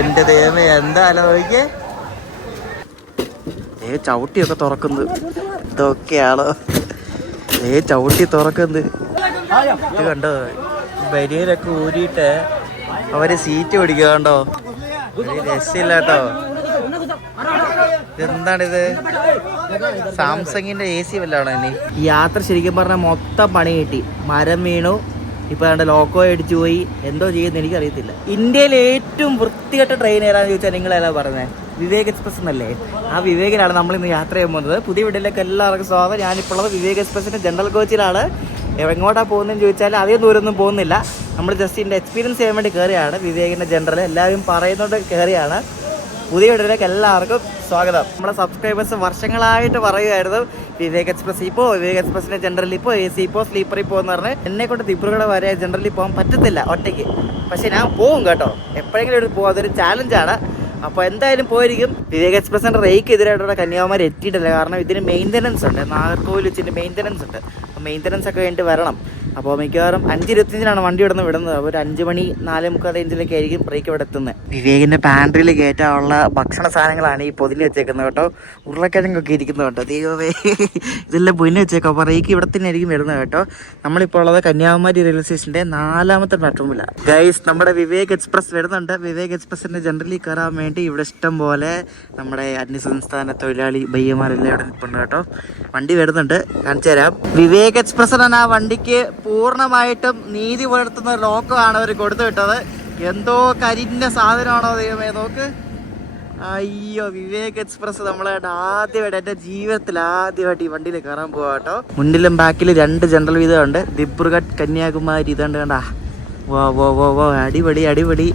എന്റെ ദൈവമേ എന്താ ആലോചിക്കേ ചവിട്ടിയൊക്കെ തുറക്കുന്നത് ഇതൊക്കെയാണോ ചവിട്ടി തുറക്കുന്നത് ഇത് കണ്ടോ ബനിയനൊക്കെ ഊരിയിട്ട് അവര് സീറ്റ് പിടിക്കുക കണ്ടോ രക്ഷയില്ല കേട്ടോ എന്താണിത് സാംസങ്ങിന്റെ AC വല്ലാണോ ഇനി ഈ യാത്ര ശരിക്കും പറഞ്ഞാൽ മൊത്തം പണി കിട്ടി മരം വീണു ഇപ്പൊ കണ്ട ലോക്കോ അടിച്ചു പോയി എന്തോ ചെയ്യുന്ന എനിക്കറിയത്തില്ല ഇന്ത്യയിലെ ഏറ്റവും വൃത്തികെട്ട ട്രെയിൻ ഏതാന്ന് ചോദിച്ചാൽ നിങ്ങളേതാ പറഞ്ഞത് വിവേക് എക്സ്പ്രസ് എന്നല്ലേ ആ വിവേകിലാണ് നമ്മൾ ഇന്ന് യാത്ര ചെയ്യാൻ പോകുന്നത് പുതിയ വീട്ടിലേക്ക് എല്ലാവർക്കും സ്വാഗതം ഞാനിപ്പോൾ ഉള്ളത് വിവേക് എക്സ്പ്രസിന്റെ ജനറൽ കോച്ചിലാണ് എങ്ങോട്ടാണ് പോകുന്നതെന്ന് ചോദിച്ചാൽ അധികം ദൂരമൊന്നും പോകുന്നില്ല നമ്മൾ ജസ്റ്റ് ഇതിൻ്റെ എക്സ്പീരിയൻസ് ചെയ്യാൻ വേണ്ടി കയറിയാണ് വിവേകിൻ്റെ ജനറൽ എല്ലാവരും പറയുന്നത് കയറിയാണ് പുതിയ വീട്ടിലേക്ക് എല്ലാവർക്കും സ്വാഗതം നമ്മുടെ സബ്സ്ക്രൈബേഴ്സ് വർഷങ്ങളായിട്ട് പറയുമായിരുന്നു വിവേക് എക്സ്പ്രസ് ഇപ്പോൾ വിവേക് എക്സ്പ്രസിൻ്റെ ജനറലിൽ ഇപ്പോൾ AC ഇപ്പോൾ സ്ലീപ്പറിൽ പോകുമെന്ന് പറഞ്ഞ് എന്നെ കൊണ്ട് തിപ്പുറകട വരെ ജനറലിൽ പോകാൻ പറ്റത്തില്ല ഒറ്റയ്ക്ക് പക്ഷേ ഞാൻ പോകും കേട്ടോ എപ്പോഴെങ്കിലും ഒരു പോകും അതൊരു ചാലഞ്ചാണ് അപ്പോൾ എന്തായാലും പോയിരിക്കും വിവേക് എക്സ്പ്രസിൻ്റെ റേക്ക് എതിരായിട്ടുള്ള കന്യാകുമാരി എത്തിയിട്ടില്ല കാരണം ഇതിന് മെയിൻ്റനൻസ് ഉണ്ട് നാഗർകോവിൽ വെച്ചിട്ട് മെയിൻ്റനൻസ് ഉണ്ട് അപ്പോൾ മെയിൻ്റനൻസ് ഒക്കെ വേണ്ടി വരണം അപ്പോൾ മിക്കവാറും 5:25 വണ്ടി ഇവിടെ നിന്ന് വിടുന്നത് അപ്പോൾ ഒരു 5 മണി 4:45 റേഞ്ചിലൊക്കെ ആയിരിക്കും ബ്രേക്ക് ഇവിടെ എത്തുന്നത് വിവേകിൻ്റെ പാൻട്രിയിൽ കയറ്റാനുള്ള ഭക്ഷണ സാധനങ്ങളാണ് ഈ പൊതിഞ്ഞ് വെച്ചേക്കുന്നത് കേട്ടോ ഉരുളക്കിഴങ്ങൊക്കെ ഇരിക്കുന്നത് കേട്ടോ ദൈവമേ ഇതെല്ലാം പൊതിഞ്ഞ് വെച്ചേക്കും അപ്പോൾ റേക്ക് ഇവിടെ തന്നെ ആയിരിക്കും വരുന്നത് കേട്ടോ നമ്മളിപ്പോൾ ഉള്ളത് കന്യാകുമാരി റെയിൽവേ സ്റ്റേഷൻ്റെ 4ാമത്തെ പ്ലാറ്റ്ഫോമിലാണ് ഗൈസ് നമ്മുടെ വിവേക് എക്സ്പ്രസ് വരുന്നുണ്ട് വിവേക് എക്സ്പ്രസിൻ്റെ ജനറലി കയറാൻ വേണ്ടി ഇവിടെ ഇഷ്ടം പോലെ നമ്മുടെ അന്യസംസ്ഥാന തൊഴിലാളി ബയ്യമാരെല്ലാം ഇവിടെ നിൽപ്പുണ്ട് കേട്ടോ വണ്ടി വരുന്നുണ്ട് കാണിച്ചു തരാം വിവേക് എക്സ്പ്രസിനാണ് ആ വണ്ടിക്ക് പൂർണ്ണമായിട്ടും നീതി പുലർത്തുന്ന ലോക്കമാണ് അവർ കൊടുത്തു വിട്ടത് എന്തോ കരിഞ്ഞ സാധനമാണോ ദൈവമേ നോക്ക് അയ്യോ വിവേക് എക്സ്പ്രസ് നമ്മളായിട്ട് ആദ്യമായിട്ട് എൻ്റെ ജീവിതത്തിൽ ആദ്യമായിട്ട് ഈ വണ്ടിയിൽ കയറാൻ പോവാ കേട്ടോ മുന്നിലും ബാക്കിലും 2 ജനറൽ വീതമുണ്ട് ദിബ്രുഗഡ് കന്യാകുമാരി ഇതുണ്ട് കണ്ടാ വോ അടിപൊളി അടിപൊളി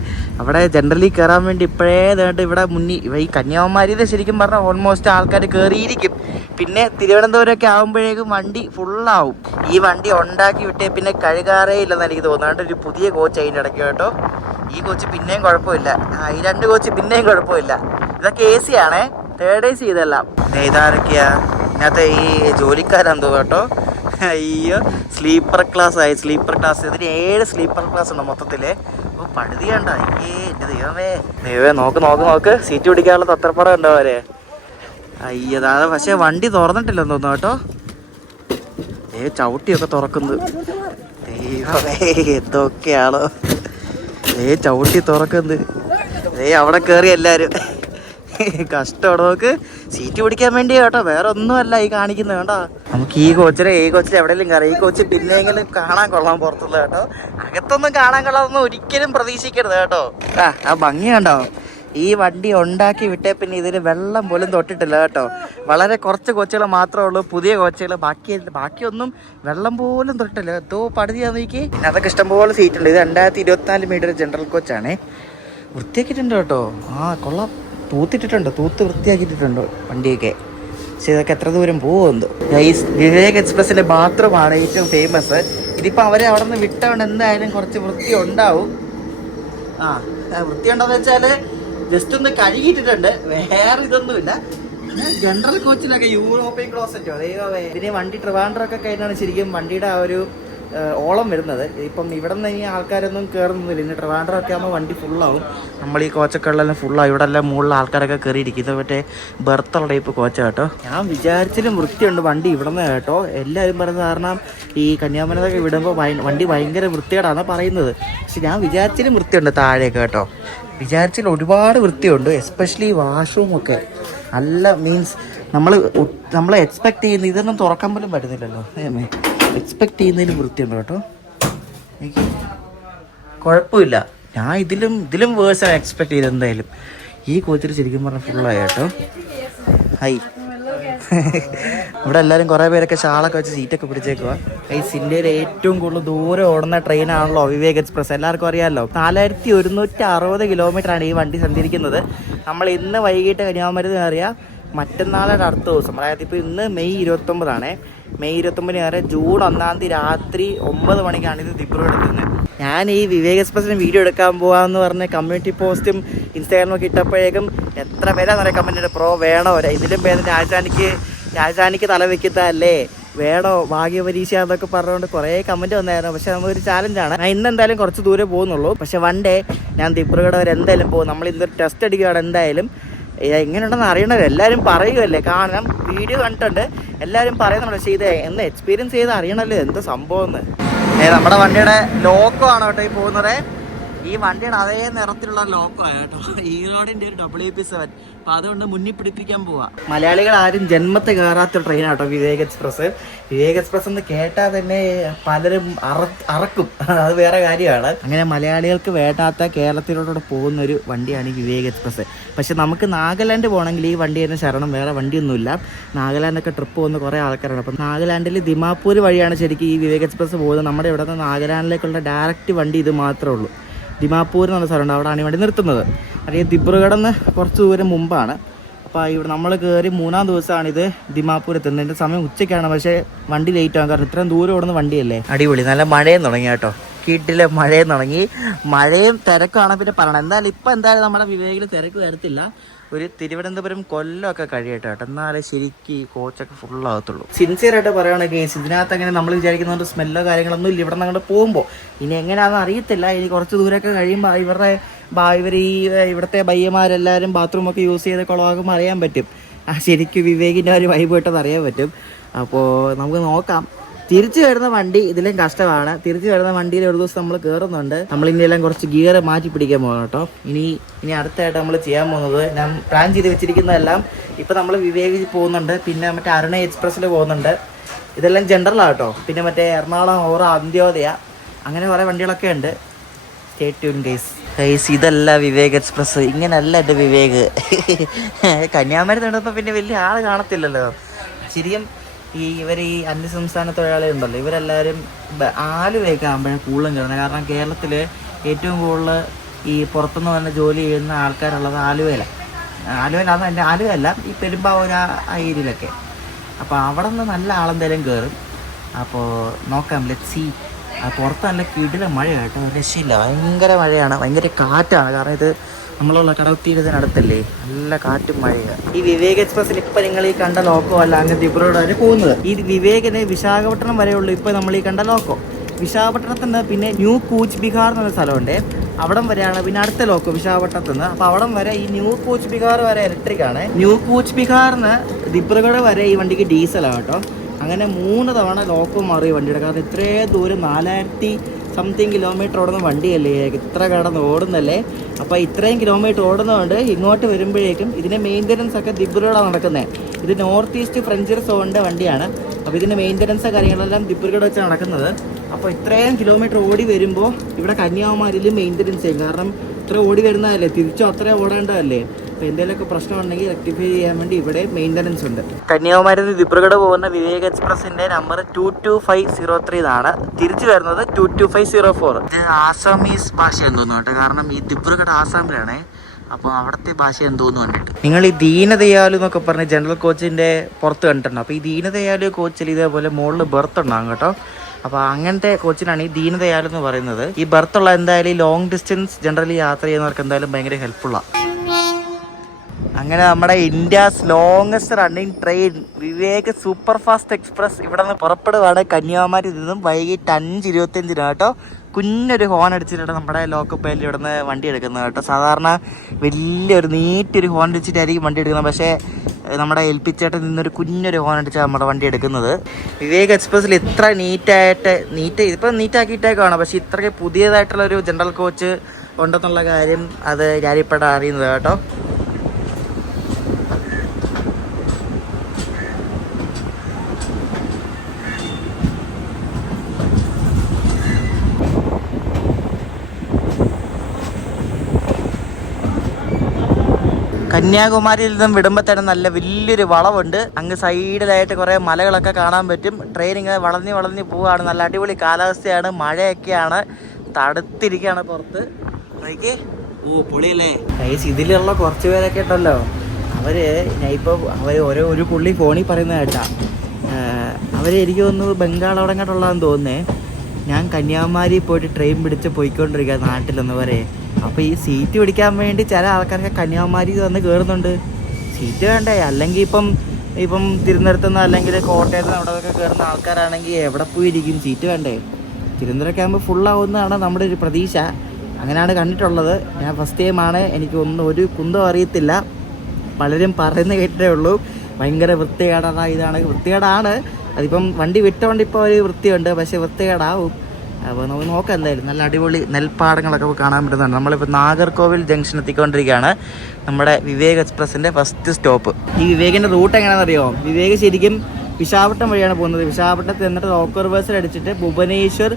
അവിടെ ജനറലി കയറാൻ വേണ്ടി ഇപ്പോഴേ നേട്ട് ഇവിടെ മുന്നിൽ ഈ കന്യാകുമാരിയിൽ ശരിക്കും പറഞ്ഞാൽ ഓൾമോസ്റ്റ് ആൾക്കാർ കയറിയിരിക്കും പിന്നെ തിരുവനന്തപുരമൊക്കെ ആകുമ്പോഴേക്കും വണ്ടി ഫുള്ളാവും ഈ വണ്ടി ഉണ്ടാക്കി വിട്ടേ പിന്നെ കഴുകാറേ ഇല്ലെന്ന് എനിക്ക് തോന്നുന്നുണ്ട് ഒരു പുതിയ കോച്ച് അതിൻ്റെ ഇടയ്ക്ക് കേട്ടോ ഈ കോച്ച് പിന്നെയും കുഴപ്പമില്ല ഈ 2 കോച്ച് പിന്നെയും കുഴപ്പമില്ല ഇതൊക്കെ AC ആണേ 3rd AC ഇതെല്ലാം ഇതാരൊക്കെയാ ഇതിനകത്ത് ഈ ജോലിക്കാരാന്ന് തോന്നുന്നു കേട്ടോ അയ്യോ സ്ലീപ്പർ ക്ലാസ് ആയി സ്ലീപ്പർ ക്ലാസ് ഇതിന് 7 സ്ലീപ്പർ ക്ലാസ് ഉണ്ട് മൊത്തത്തില് ഓ പഴുതിയണ്ട എൻ്റെ ദൈവമേ നോക്ക് സീറ്റ് പിടിക്കാനുള്ള തത്രപ്പടം ഉണ്ടോ അവരെ അയ്യതാ പക്ഷെ വണ്ടി തുറന്നിട്ടില്ലെന്ന് തോന്നുന്നു കേട്ടോ ചവിട്ടിയൊക്കെ തുറക്കുന്നത് ദൈവമേ എന്തൊക്കെയാണോ ചവിട്ടി തുറക്കുന്നത് അവിടെ കയറി എല്ലാരും കഷ്ടമാണ് നോക്ക് സീറ്റ് പിടിക്കാൻ വേണ്ടി കേട്ടോ വേറെ ഒന്നുമല്ല ഈ കാണിക്കുന്നത് കേട്ടോ നമുക്ക് ഈ കോച്ചിൽ എവിടെയെങ്കിലും കയറാം ഈ കോച്ച് പിന്നെയെങ്കിലും കാണാൻ കൊള്ളാൻ പുറത്തുള്ളത് കേട്ടോ അകത്തൊന്നും കാണാൻ കൊള്ളാതൊന്നും ഒരിക്കലും പ്രതീക്ഷിക്കരുത് കേട്ടോ ആ ഭംഗി കണ്ടോ ഈ വണ്ടി ഉണ്ടാക്കി വിട്ടേ പിന്നെ ഇതിന് വെള്ളം പോലും തൊട്ടിട്ടില്ല കേട്ടോ വളരെ കുറച്ച് കോച്ചുകൾ മാത്രമേ ഉള്ളൂ പുതിയ കോച്ചുകൾ ബാക്കിയൊന്നും വെള്ളം പോലും തൊട്ടില്ല എന്തോ പടുതിയാന്ന് നോക്കി പിന്നെ അതൊക്കെ ഇഷ്ടംപോലെ സീറ്റ് ഉണ്ട് ഇത് 2024 മീറ്റർ ജനറൽ കോച്ചാണേ വൃത്തിയാക്കിയിട്ടുണ്ട് കേട്ടോ കൊള്ളാം തൂത്ത് വൃത്തിയാക്കിയിട്ടുണ്ട് വണ്ടിയൊക്കെ പക്ഷെ ഇതൊക്കെ എത്ര ദൂരം പോകുന്നു വിവേക് എക്സ്പ്രസിന്റെ ബാത്റൂമാണ് ഏറ്റവും ഫേമസ് ഇതിപ്പോൾ അവരെ അവിടെ നിന്ന് വിട്ടവണ്ട് എന്തായാലും കുറച്ച് വൃത്തി ഉണ്ടാവും വൃത്തി ഉണ്ടോന്ന് വെച്ചാല് ജസ്റ്റ് ഒന്ന് കഴുകിയിട്ടിട്ടുണ്ട് വേറെ ഇതൊന്നുമില്ല ജനറൽ കോച്ചിലൊക്കെ യൂറോപ്യൻ ക്ലോസറ്റോ ദൈവമേ ഇതിന് വണ്ടി ട്രിവാൻഡ്രമൊക്കെ കഴിഞ്ഞാണ് ശരിക്കും വണ്ടിയുടെ ആ ഒരു ഓളം വരുന്നത് ഇപ്പം ഇവിടെ നിന്ന് ഇനി ആൾക്കാരൊന്നും കയറുന്നില്ല ഇനി ട്രിവാൻഡ്രമൊക്കെ ആകുമ്പോൾ വണ്ടി ഫുള്ളാവും നമ്മൾ ഈ കോച്ചൊക്കെ ഉള്ളതെല്ലാം ഫുള്ളാവും ഇവിടെ എല്ലാം മുകളിൽ ആൾക്കാരൊക്കെ കയറിയിരിക്കുന്നത് മറ്റേ ബർത്തുള്ള ടൈപ്പ് കോച്ച കേട്ടോ ഞാൻ വിചാരിച്ചാലും വൃത്തിയുണ്ട് വണ്ടി ഇവിടെ നിന്ന് കേട്ടോ എല്ലാവരും പറയുന്നത് കാരണം ഈ കന്യാകുമാരിയൊക്കെ വിടുമ്പോൾ വണ്ടി ഭയങ്കര വൃത്തികേടാണ് പറയുന്നത് പക്ഷെ ഞാൻ വിചാരിച്ചാലും വൃത്തിയുണ്ട് താഴെയൊക്കെ കേട്ടോ വിചാരിച്ചാൽ ഒരുപാട് വൃത്തിയുണ്ട് എസ്പെഷ്യലി വാഷ്റൂമൊക്കെ നല്ല മീൻസ് നമ്മൾ എക്സ്പെക്ട് ചെയ്യുന്ന ഇതൊന്നും തുറക്കാൻ പോലും പറ്റുന്നില്ലല്ലോ എക്സ്പെക്ട് ചെയ്യുന്നതിലും വൃത്തിയുണ്ട് കേട്ടോ എനിക്ക് കുഴപ്പമില്ല ഞാൻ ഇതിലും വേഴ്സാണ് എക്സ്പെക്ട് ചെയ്തത് എന്തായാലും ഈ കോച്ചിൽ ശരിക്കും പറഞ്ഞാൽ ഫുള്ളായി കേട്ടോ ഇവിടെ എല്ലാവരും കുറേ പേരൊക്കെ ഷാളൊക്കെ വെച്ച് സീറ്റൊക്കെ പിടിച്ചേക്കുക ഇന്ത്യയിൽ ഏറ്റവും കൂടുതൽ ദൂരം ഓടുന്ന ട്രെയിനാണല്ലോ വിവേക് എക്സ്പ്രസ് എല്ലാവർക്കും അറിയാമല്ലോ 4160 കിലോമീറ്ററാണ് ഈ വണ്ടി സഞ്ചരിക്കുന്നത് നമ്മൾ ഇന്ന് വൈകിട്ട് കന്യാകുമാരി കയറിയാൽ മറ്റന്നാളുടെ അടുത്ത ദിവസം അതായത് ഇപ്പോൾ ഇന്ന് മെയ് 29 മെയ് 29 കയറി ജൂൺ 1 രാത്രി 9 മണിക്കാണ് ഇത് ദിബ്രുഗഡ് എത്തുന്നത് ഞാൻ ഈ വിവേക് എക്സ്പ്രസിന് വീഡിയോ എടുക്കാൻ പോകാമെന്ന് പറഞ്ഞ കമ്മ്യൂണിറ്റി പോസ്റ്റും ഇൻസ്റ്റാഗ്രാമൊക്കെ ഇട്ടപ്പോഴേക്കും എത്ര പേരാന്ന് പറയാം കമൻറ്റ് പ്രോ വേണോ ഇതിലും പേര് രാജധാനിക്ക് തല വെക്കുന്നതല്ലേ വേടോ ഭാഗ്യപരീക്ഷ എന്നൊക്കെ പറഞ്ഞുകൊണ്ട് കുറേ കമൻറ്റ് വന്നായിരുന്നു. പക്ഷെ നമുക്കൊരു ചാലഞ്ചാണ്. ഞാൻ ഇന്ന് എന്തായാലും കുറച്ച് ദൂരെ പോകുന്നുള്ളൂ. പക്ഷെ വൺ ഡേ ഞാൻ ദിബ്രുഗഡ് വരെ എന്തായാലും പോകും. നമ്മൾ ഇന്നൊരു ടെസ്റ്റ് അടിക്കുകയാണ് എന്തായാലും. എങ്ങനെയുണ്ടെന്ന് അറിയണത് എല്ലാവരും പറയുമല്ലേ, കാരണം വീഡിയോ കണ്ടിട്ടുണ്ട്, എല്ലാവരും പറയുന്നുണ്ട്. പക്ഷേ ഇത് എന്ന് എക്സ്പീരിയൻസ് ചെയ്ത് അറിയണമല്ലോ എന്താ സംഭവം എന്ന്. നമ്മുടെ വണ്ടിയുടെ ലോക്കോ ആണ് കേട്ടോ ഈ പോകുന്നത്. ഈ വണ്ടിയുടെ അതേ നിറത്തിലുള്ള ലോക്കോ ആണ് കേട്ടോ. ഈറോഡിൻ്റെ ഒരു WP7. അപ്പം അതുകൊണ്ട് മുന്നിൽ പിടിപ്പിക്കാൻ പോവാ. മലയാളികൾ ആരും ജന്മത്തെ കയറാത്ത ട്രെയിനാട്ടോ വിവേക് എക്സ്പ്രസ്. വിവേക് എക്സ്പ്രസ് എന്ന് കേട്ടാൽ തന്നെ പലരും അറക്കും, അത് വേറെ കാര്യമാണ്. അങ്ങനെ മലയാളികൾക്ക് വേണ്ടാത്ത കേരളത്തിലോട്ട് പോകുന്ന ഒരു വണ്ടിയാണ് ഈ വിവേക് എക്സ്പ്രസ്. പക്ഷെ നമുക്ക് നാഗാലാൻഡ് പോകണമെങ്കിൽ ഈ വണ്ടി തന്നെ ശരണം, വേറെ വണ്ടിയൊന്നുമില്ല. നാഗാലാൻഡൊക്കെ ട്രിപ്പ് പോകുന്ന കുറേ ആൾക്കാരാണ്. അപ്പം നാഗാലാൻഡിൽ ദിമാപൂർ വഴിയാണ് ശരിക്കും ഈ വിവേക് എക്സ്പ്രസ് പോകുന്നത്. നമ്മുടെ ഇവിടെ നിന്ന് നാഗാലാൻഡിലേക്കുള്ള ഡയറക്റ്റ് വണ്ടി ഇത് മാത്രമേ ഉള്ളൂ. ദിമാപൂർ എന്ന് പറഞ്ഞ സ്ഥലമുണ്ട്, അവിടെയാണ് ഈ വണ്ടി നിർത്തുന്നത്. അല്ലെങ്കിൽ ദിബ്രുഗഡ് നിന്ന് കുറച്ച് ദൂരം മുമ്പാണ്. അപ്പോൾ ഇവിടെ നമ്മൾ കയറി 3-ാം ദിവസമാണിത് ദിമാപൂർ എത്തുന്നത്. എൻ്റെ സമയം ഉച്ചയ്ക്കാണ്, പക്ഷേ വണ്ടി ലേറ്റ് ആകും, കാരണം ഇത്രയും ദൂരം ഓടുന്ന വണ്ടിയല്ലേ. അടിപൊളി, നല്ല മഴയും തുടങ്ങി കേട്ടോ. കീട്ടിലെ മഴയും തുടങ്ങി. മഴയും തിരക്കാണ് പിന്നെ പറയണം. എന്തായാലും ഇപ്പം എന്തായാലും നമ്മുടെ വിവേകിൽ തിരക്ക് വരത്തില്ല. ഒരു തിരുവനന്തപുരം കൊല്ലമൊക്കെ കഴിയട്ടെ കേട്ടോ, എന്നാലേ ശരിക്കും ഈ കോച്ചൊക്കെ ഫുള്ളാകത്തുള്ളൂ. സിൻസിയറായിട്ട് പറയുകയാണ് കേസ്, ഇതിനകത്ത് അങ്ങനെ നമ്മൾ വിചാരിക്കുന്ന സ്മെല്ലോ കാര്യങ്ങളൊന്നും ഇല്ല. ഇവിടെ നിന്ന് അങ്ങോട്ട് പോകുമ്പോൾ ഇനി എങ്ങനെയാണെന്ന് അറിയത്തില്ല. ഇനി കുറച്ച് ദൂരമൊക്കെ കഴിയുമ്പോൾ ഇവർ ഈ ഇവിടുത്തെ ബയ്യമാരെല്ലാവരും ബാത്റൂമൊക്കെ യൂസ് ചെയ്ത് കുളമാകുമ്പോൾ അറിയാൻ പറ്റും. ശരിക്കും വിവേകിൻ്റെ ഒരു വൈബ് ഇട്ടത് അറിയാൻ പറ്റും. അപ്പോൾ നമുക്ക് നോക്കാം. തിരിച്ചു വരുന്ന വണ്ടി ഇതിലും കഷ്ടമാണ്. തിരിച്ചു വരുന്ന വണ്ടിയിൽ ഒരു ദിവസം നമ്മൾ കയറുന്നുണ്ട്. നമ്മൾ ഇനിയെല്ലാം കുറച്ച് ഗിയർ മാറ്റി പിടിക്കാൻ പോകണം കേട്ടോ. ഇനി അടുത്തായിട്ട് നമ്മൾ ചെയ്യാൻ പോകുന്നത്, ഞാൻ പ്ലാൻ ചെയ്ത് വെച്ചിരിക്കുന്നതെല്ലാം ഇപ്പം നമ്മൾ വിവേക് പോകുന്നുണ്ട്, പിന്നെ മറ്റേ അരുണ എക്സ്പ്രസ്സിൽ പോകുന്നുണ്ട്. ഇതെല്ലാം ജനറലാണ് കേട്ടോ. പിന്നെ മറ്റേ എറണാകുളം ഓറ അന്ത്യോദയ അങ്ങനെ കുറേ വണ്ടികളൊക്കെ ഉണ്ട്. Stay tune guys. ഇതല്ല വിവേക് എക്സ്പ്രസ്, ഇങ്ങനെയല്ല എൻ്റെ വിവേക്. കന്യാകുമാരി നടന്നപ്പോൾ പിന്നെ വലിയ ആൾ കാണത്തില്ലല്ലോ. ശരിയും ഇവർ ഈ അന്യസംസ്ഥാന തൊഴിലാളികളുണ്ടല്ലോ, ഇവരെല്ലാവരും ആലുവയൊക്കെ ആകുമ്പോഴേ കൂടുതലും കയറുന്നത്. കാരണം കേരളത്തിൽ ഏറ്റവും കൂടുതൽ ഈ പുറത്തുനിന്ന് വന്ന് ജോലി ചെയ്യുന്ന ആൾക്കാരുള്ളത് ആലുവയിലാണ്. ആലുവയല്ല, ഈ പെരുമ്പാവൂർ ആ ഏരിയയിലൊക്കെ. അപ്പോൾ അവിടെ നിന്ന് നല്ല ആളെന്തായാലും കയറും. അപ്പോൾ നോക്കാം, ലെറ്റ്സ് സീ. പുറത്ത് നല്ല കിടിലം മഴ കേട്ടോ, രക്ഷയില്ല. ഭയങ്കര മഴയാണ്, ഭയങ്കര കാറ്റാണ്. കാരണം ഇത് നമ്മളുള്ള കടൽത്തീരത്തിനടുത്തല്ലേ, നല്ല കാറ്റും മഴയാണ്. ഈ വിവേക് എക്സ്പ്രസ്സിൽ ഇപ്പം നിങ്ങൾ ഈ കണ്ട ലോക്കോ അല്ല അങ്ങ് ദിബ്രുഗഡ് വരെ പോകുന്നത്. ഈ വിവേകിന് വിശാഖപട്ടണം വരെയുള്ളൂ ഇപ്പം നമ്മൾ ഈ കണ്ട ലോക്കോ. വിശാഖപട്ടണത്തിന് പിന്നെ ന്യൂ കൂച്ച് ബിഹാർ എന്നൊരു സ്ഥലമുണ്ട്, അവിടം വരെയാണ് പിന്നെ അടുത്ത ലോക്കോ വിശാഖപട്ടണത്തിൽ നിന്ന്. അപ്പോൾ അവിടം വരെ ഈ ന്യൂ കൂച്ച് ബിഹാർ വരെ ഇലക്ട്രിക് ആണ്. ന്യൂ കൂച്ച് ബിഹാറിന് ദിബ്രുഗഡ് വരെ ഈ വണ്ടിക്ക് ഡീസലാണ് കേട്ടോ. അങ്ങനെ 3 തവണ ലോക്കോ മാറി വണ്ടിയുടെ. കാരണം ഇത്രയും ദൂരം 4000 സംതിങ് കിലോമീറ്റർ ഓടുന്ന വണ്ടിയല്ലേ, ഇത്ര കടന്ന് ഓടുന്നല്ലേ. അപ്പോൾ ഇത്രയും കിലോമീറ്റർ ഓടുന്നതുകൊണ്ട് ഇങ്ങോട്ട് വരുമ്പോഴേക്കും ഇതിൻ്റെ മെയിൻ്റനൻസ് ഒക്കെ ദിബ്രുഗഡാണ് നടക്കുന്നത്. ഇത് നോർത്ത് ഈസ്റ്റ് ഫ്രഞ്ച് സോണിൻ്റെ വണ്ടിയാണ്. അപ്പോൾ ഇതിൻ്റെ മെയിൻ്റനൻസ് കാര്യങ്ങളെല്ലാം ദിബ്രുഗഡ് വെച്ചാണ് നടക്കുന്നത്. അപ്പോൾ ഇത്രയും കിലോമീറ്റർ ഓടി വരുമ്പോൾ ഇവിടെ കന്യാകുമാരിയിൽ മെയിൻ്റനൻസ് ചെയ്യും. കാരണം ഇത്ര ഓടി വരുന്നതല്ലേ, തിരിച്ചും അത്രയും ഓടേണ്ടതല്ലേ. അപ്പോൾ എന്തെങ്കിലുമൊക്കെ പ്രശ്നം ഉണ്ടെങ്കിൽ റെക്ടിഫൈ ചെയ്യാൻ വേണ്ടി ഇവിടെ മെയിൻ്റനൻസ് ഉണ്ട്. കന്യാകുമാരി ദിബ്രുഗഡ് പോകുന്ന വിവേക് എക്സ്പ്രസിൻ്റെ നമ്പർ 22503 ആണ്. തിരിച്ചു വരുന്നത് 22504. ഇത് ആസാമീസ് ഭാഷയെന്ന് തോന്നുന്നു കേട്ടോ, കാരണം ഈ ദിബ്രുഗഡ് ആസാമിലാണ്. അപ്പോൾ അവിടുത്തെ ഭാഷ എന്തോന്ന് കണ്ടിട്ട്. നിങ്ങൾ ഈ ദീനദയാലു എന്നൊക്കെ പറഞ്ഞ് ജനറൽ കോച്ചിൻ്റെ പുറത്ത് കണ്ടിട്ടുണ്ടോ? അപ്പോൾ ഈ ദീനദയാലു കോച്ചിൽ ഇതേപോലെ മുകളിൽ ബെർത്ത് ഉണ്ടാകും കേട്ടോ. അപ്പോൾ അങ്ങനത്തെ കോച്ചിനാണ് ഈ ദീനദയാലു എന്ന് പറയുന്നത്. ഈ ബെർത്തുള്ള എന്തായാലും ഈ ലോങ് ഡിസ്റ്റൻസ് ജനറലി യാത്ര ചെയ്യുന്നവർക്ക് എന്തായാലും ഭയങ്കര ഹെൽപ്ഫുള്ളാണ്. അങ്ങനെ നമ്മുടെ India's longest running train Vivek super fast express ഇവിടെ നിന്ന് പുറപ്പെടുവാണ്. കന്യാകുമാരി നിന്നും വൈകിട്ട് 5:25 കേട്ടോ. കുഞ്ഞൊരു ഹോൺ അടിച്ചിട്ടാണ് നമ്മുടെ ലോക്കൽ പേരിൽ ഇവിടെ നിന്ന് വണ്ടി എടുക്കുന്നത് കേട്ടോ. സാധാരണ വലിയൊരു നീറ്റൊരു ഹോൺ അടിച്ചിട്ടായിരിക്കും വണ്ടി എടുക്കുന്നത്, പക്ഷേ നമ്മുടെ ഏൽപ്പിച്ചേട്ടൻ നിന്നൊരു കുഞ്ഞൊരു ഹോൺ അടിച്ചാൽ നമ്മുടെ വണ്ടി എടുക്കുന്നത്. വിവേക് എക്സ്പ്രസ്സിൽ ഇത്ര ഇതിപ്പോൾ നീറ്റാക്കിയിട്ടേക്കാണ്, പക്ഷേ ഇത്രയ്ക്ക് പുതിയതായിട്ടുള്ളൊരു ജനറൽ കോച്ച് ഉണ്ടെന്നുള്ള കാര്യം അത് ഞാനിപ്പോഴാണ് അറിയുന്നത് കേട്ടോ. കന്യാകുമാരിയിൽ നിന്നും വിടുമ്പോൾ തന്നെ നല്ല വലിയൊരു വളവുണ്ട്. അങ്ങ് സൈഡിലായിട്ട് കുറേ മലകളൊക്കെ കാണാൻ പറ്റും. ട്രെയിൻ ഇങ്ങനെ വളഞ്ഞ് പോവുകയാണ്. നല്ല അടിപൊളി കാലാവസ്ഥയാണ്, മഴയൊക്കെയാണ്, തടുത്തിരിക്കുകയാണ് പുറത്ത്. നോക്കിയേ, പുള്ളിയല്ലേ ഇതിലുള്ള കുറച്ച് പേരൊക്കെ ഉണ്ടല്ലോ, അവർ ഒരു പുള്ളി ഫോണിൽ പറയുന്നത് കേട്ടാ. എനിക്ക് തോന്നുന്നു ബംഗാൾ അവിടെ കണ്ടുള്ളതെന്ന് തോന്നുന്നേ. ഞാൻ കന്യാകുമാരി പോയിട്ട് ട്രെയിൻ പിടിച്ച് പോയിക്കൊണ്ടിരിക്കുക നാട്ടിലൊന്ന് വരെ. അപ്പോൾ ഈ സീറ്റ് പിടിക്കാൻ വേണ്ടി ചില ആൾക്കാരൊക്കെ കന്യാകുമാരി വന്ന് കയറുന്നുണ്ട്. സീറ്റ് വേണ്ടേ, അല്ലെങ്കിൽ ഇപ്പം ഇപ്പം തിരുവനന്തപുരത്തുനിന്ന് അല്ലെങ്കിൽ കോട്ടയത്ത് നിന്ന് അവിടെയൊക്കെ കയറുന്ന ആൾക്കാരാണെങ്കിൽ എവിടെ പോയി ഇരിക്കും? സീറ്റ് വേണ്ടേ? തിരുവനന്തപുരമൊക്കെ ആകുമ്പോൾ ഫുള്ളാവുന്നതാണ് നമ്മുടെ ഒരു പ്രതീക്ഷ. അങ്ങനെയാണ് കണ്ടിട്ടുള്ളത്. ഞാൻ ഫസ്റ്റ് ടൈമാണ്, എനിക്ക് ഒരു കുന്തം അറിയത്തില്ല. പലരും പറയുന്ന കേട്ടിട്ടേ ഉള്ളൂ ഭയങ്കര വൃത്തികേടാണ്, ഇതാണ് വൃത്തികേടാണ്. അതിപ്പം വണ്ടി വിട്ടോണ്ട് ഇപ്പോൾ ഒരു വൃത്തിയുണ്ട്, പക്ഷേ വൃത്തികേടാവും. അപ്പോൾ നമുക്ക് നോക്കാം. എന്തായാലും നല്ല അടിപൊളി നെൽപ്പാടങ്ങളൊക്കെ കാണാൻ പറ്റുന്നുണ്ട്. നമ്മളിപ്പോൾ നാഗർകോവിൽ ജംഗ്ഷൻ എത്തിക്കൊണ്ടിരിക്കുകയാണ്. നമ്മുടെ വിവേക് എക്സ്പ്രസിൻ്റെ ഫസ്റ്റ് സ്റ്റോപ്പ്. ഈ വിവേകിൻ്റെ റൂട്ട് എങ്ങനെയാണെന്നറിയോ? വിവേക് ശരിക്കും വിശാഖപട്ടണം വഴിയാണ് പോകുന്നത്. വിശാഖപട്ടണത്തിൽ എന്നിട്ട് റോക്കോ റിവേഴ്സിൽ അടിച്ചിട്ട് ഭുവനേശ്വർ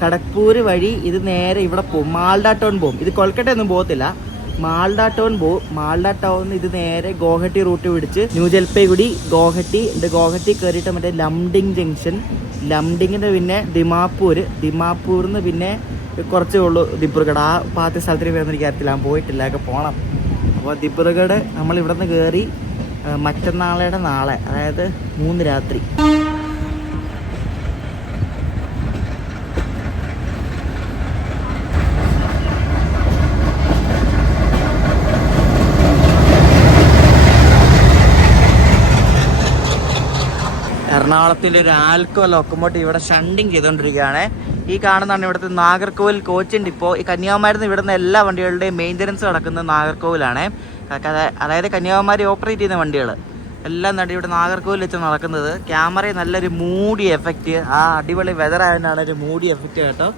ഖടഗ്പൂർ വഴി ഇത് നേരെ ഇവിടെ പോകും. മാൾഡ ടൗൺ പോകും. ഇത് കൊൽക്കട്ടയൊന്നും പോകത്തില്ല, മാൾഡ ടൗൺ പോകും. മാൾഡ ടൗൺ ഇത് നേരെ ഗോഹട്ടി റൂട്ട് പിടിച്ച് ന്യൂ ജൽപൈഗുഡി, ഗോഹട്ടി കയറിയിട്ട് മറ്റേ ലംഡിങ് ജംഗ്ഷൻ, ലംഡിങ്ങിൻ്റെ പിന്നെ ദിമാപൂരിൽ നിന്ന് പിന്നെ കുറച്ചേ ഉള്ളൂ ദിബ്രുഗഡ്. ആ ഭാഗത്തെ സ്ഥലത്തിന് വരുന്ന എനിക്ക് അറിയത്തില്ല, ഞാൻ പോയിട്ടില്ല, ഒക്കെ പോകണം. അപ്പോൾ ദിബ്രുഗഡ് നമ്മൾ ഇവിടെ നിന്ന് കയറി മറ്റന്നാളയുടെ നാളെ, അതായത് 3 രാത്രി. എറണാകുളത്തിൻ്റെ ഒരു ആൽക്കോ ലോക്കോമോട്ടീവ് ഇവിടെ ഷണ്ടിങ് ചെയ്തുകൊണ്ടിരിക്കുകയാണ്. ഈ കാണുന്നതാണ് ഇവിടുത്തെ നാഗർകോവിൽ കോച്ചിൻ ഡിപ്പോ. ഈ കന്യാകുമാരിയിൽ നിന്ന് ഇവിടുന്ന് എല്ലാ വണ്ടികളുടെയും മെയിൻ്റനൻസ് നടക്കുന്നത് നാഗർകോവിലാണ്. അതായത് കന്യാകുമാരി ഓപ്പറേറ്റ് ചെയ്യുന്ന വണ്ടികൾ എല്ലാം നടി ഇവിടെ നാഗർകോവിൽ വെച്ച് നടക്കുന്നത്. ക്യാമറയിൽ നല്ലൊരു മൂടി എഫക്റ്റ്, ആ അടിപൊളി വെതർ ആയതുകൊണ്ടാണ് ഒരു മൂടി എഫക്റ്റ് കേട്ടോ.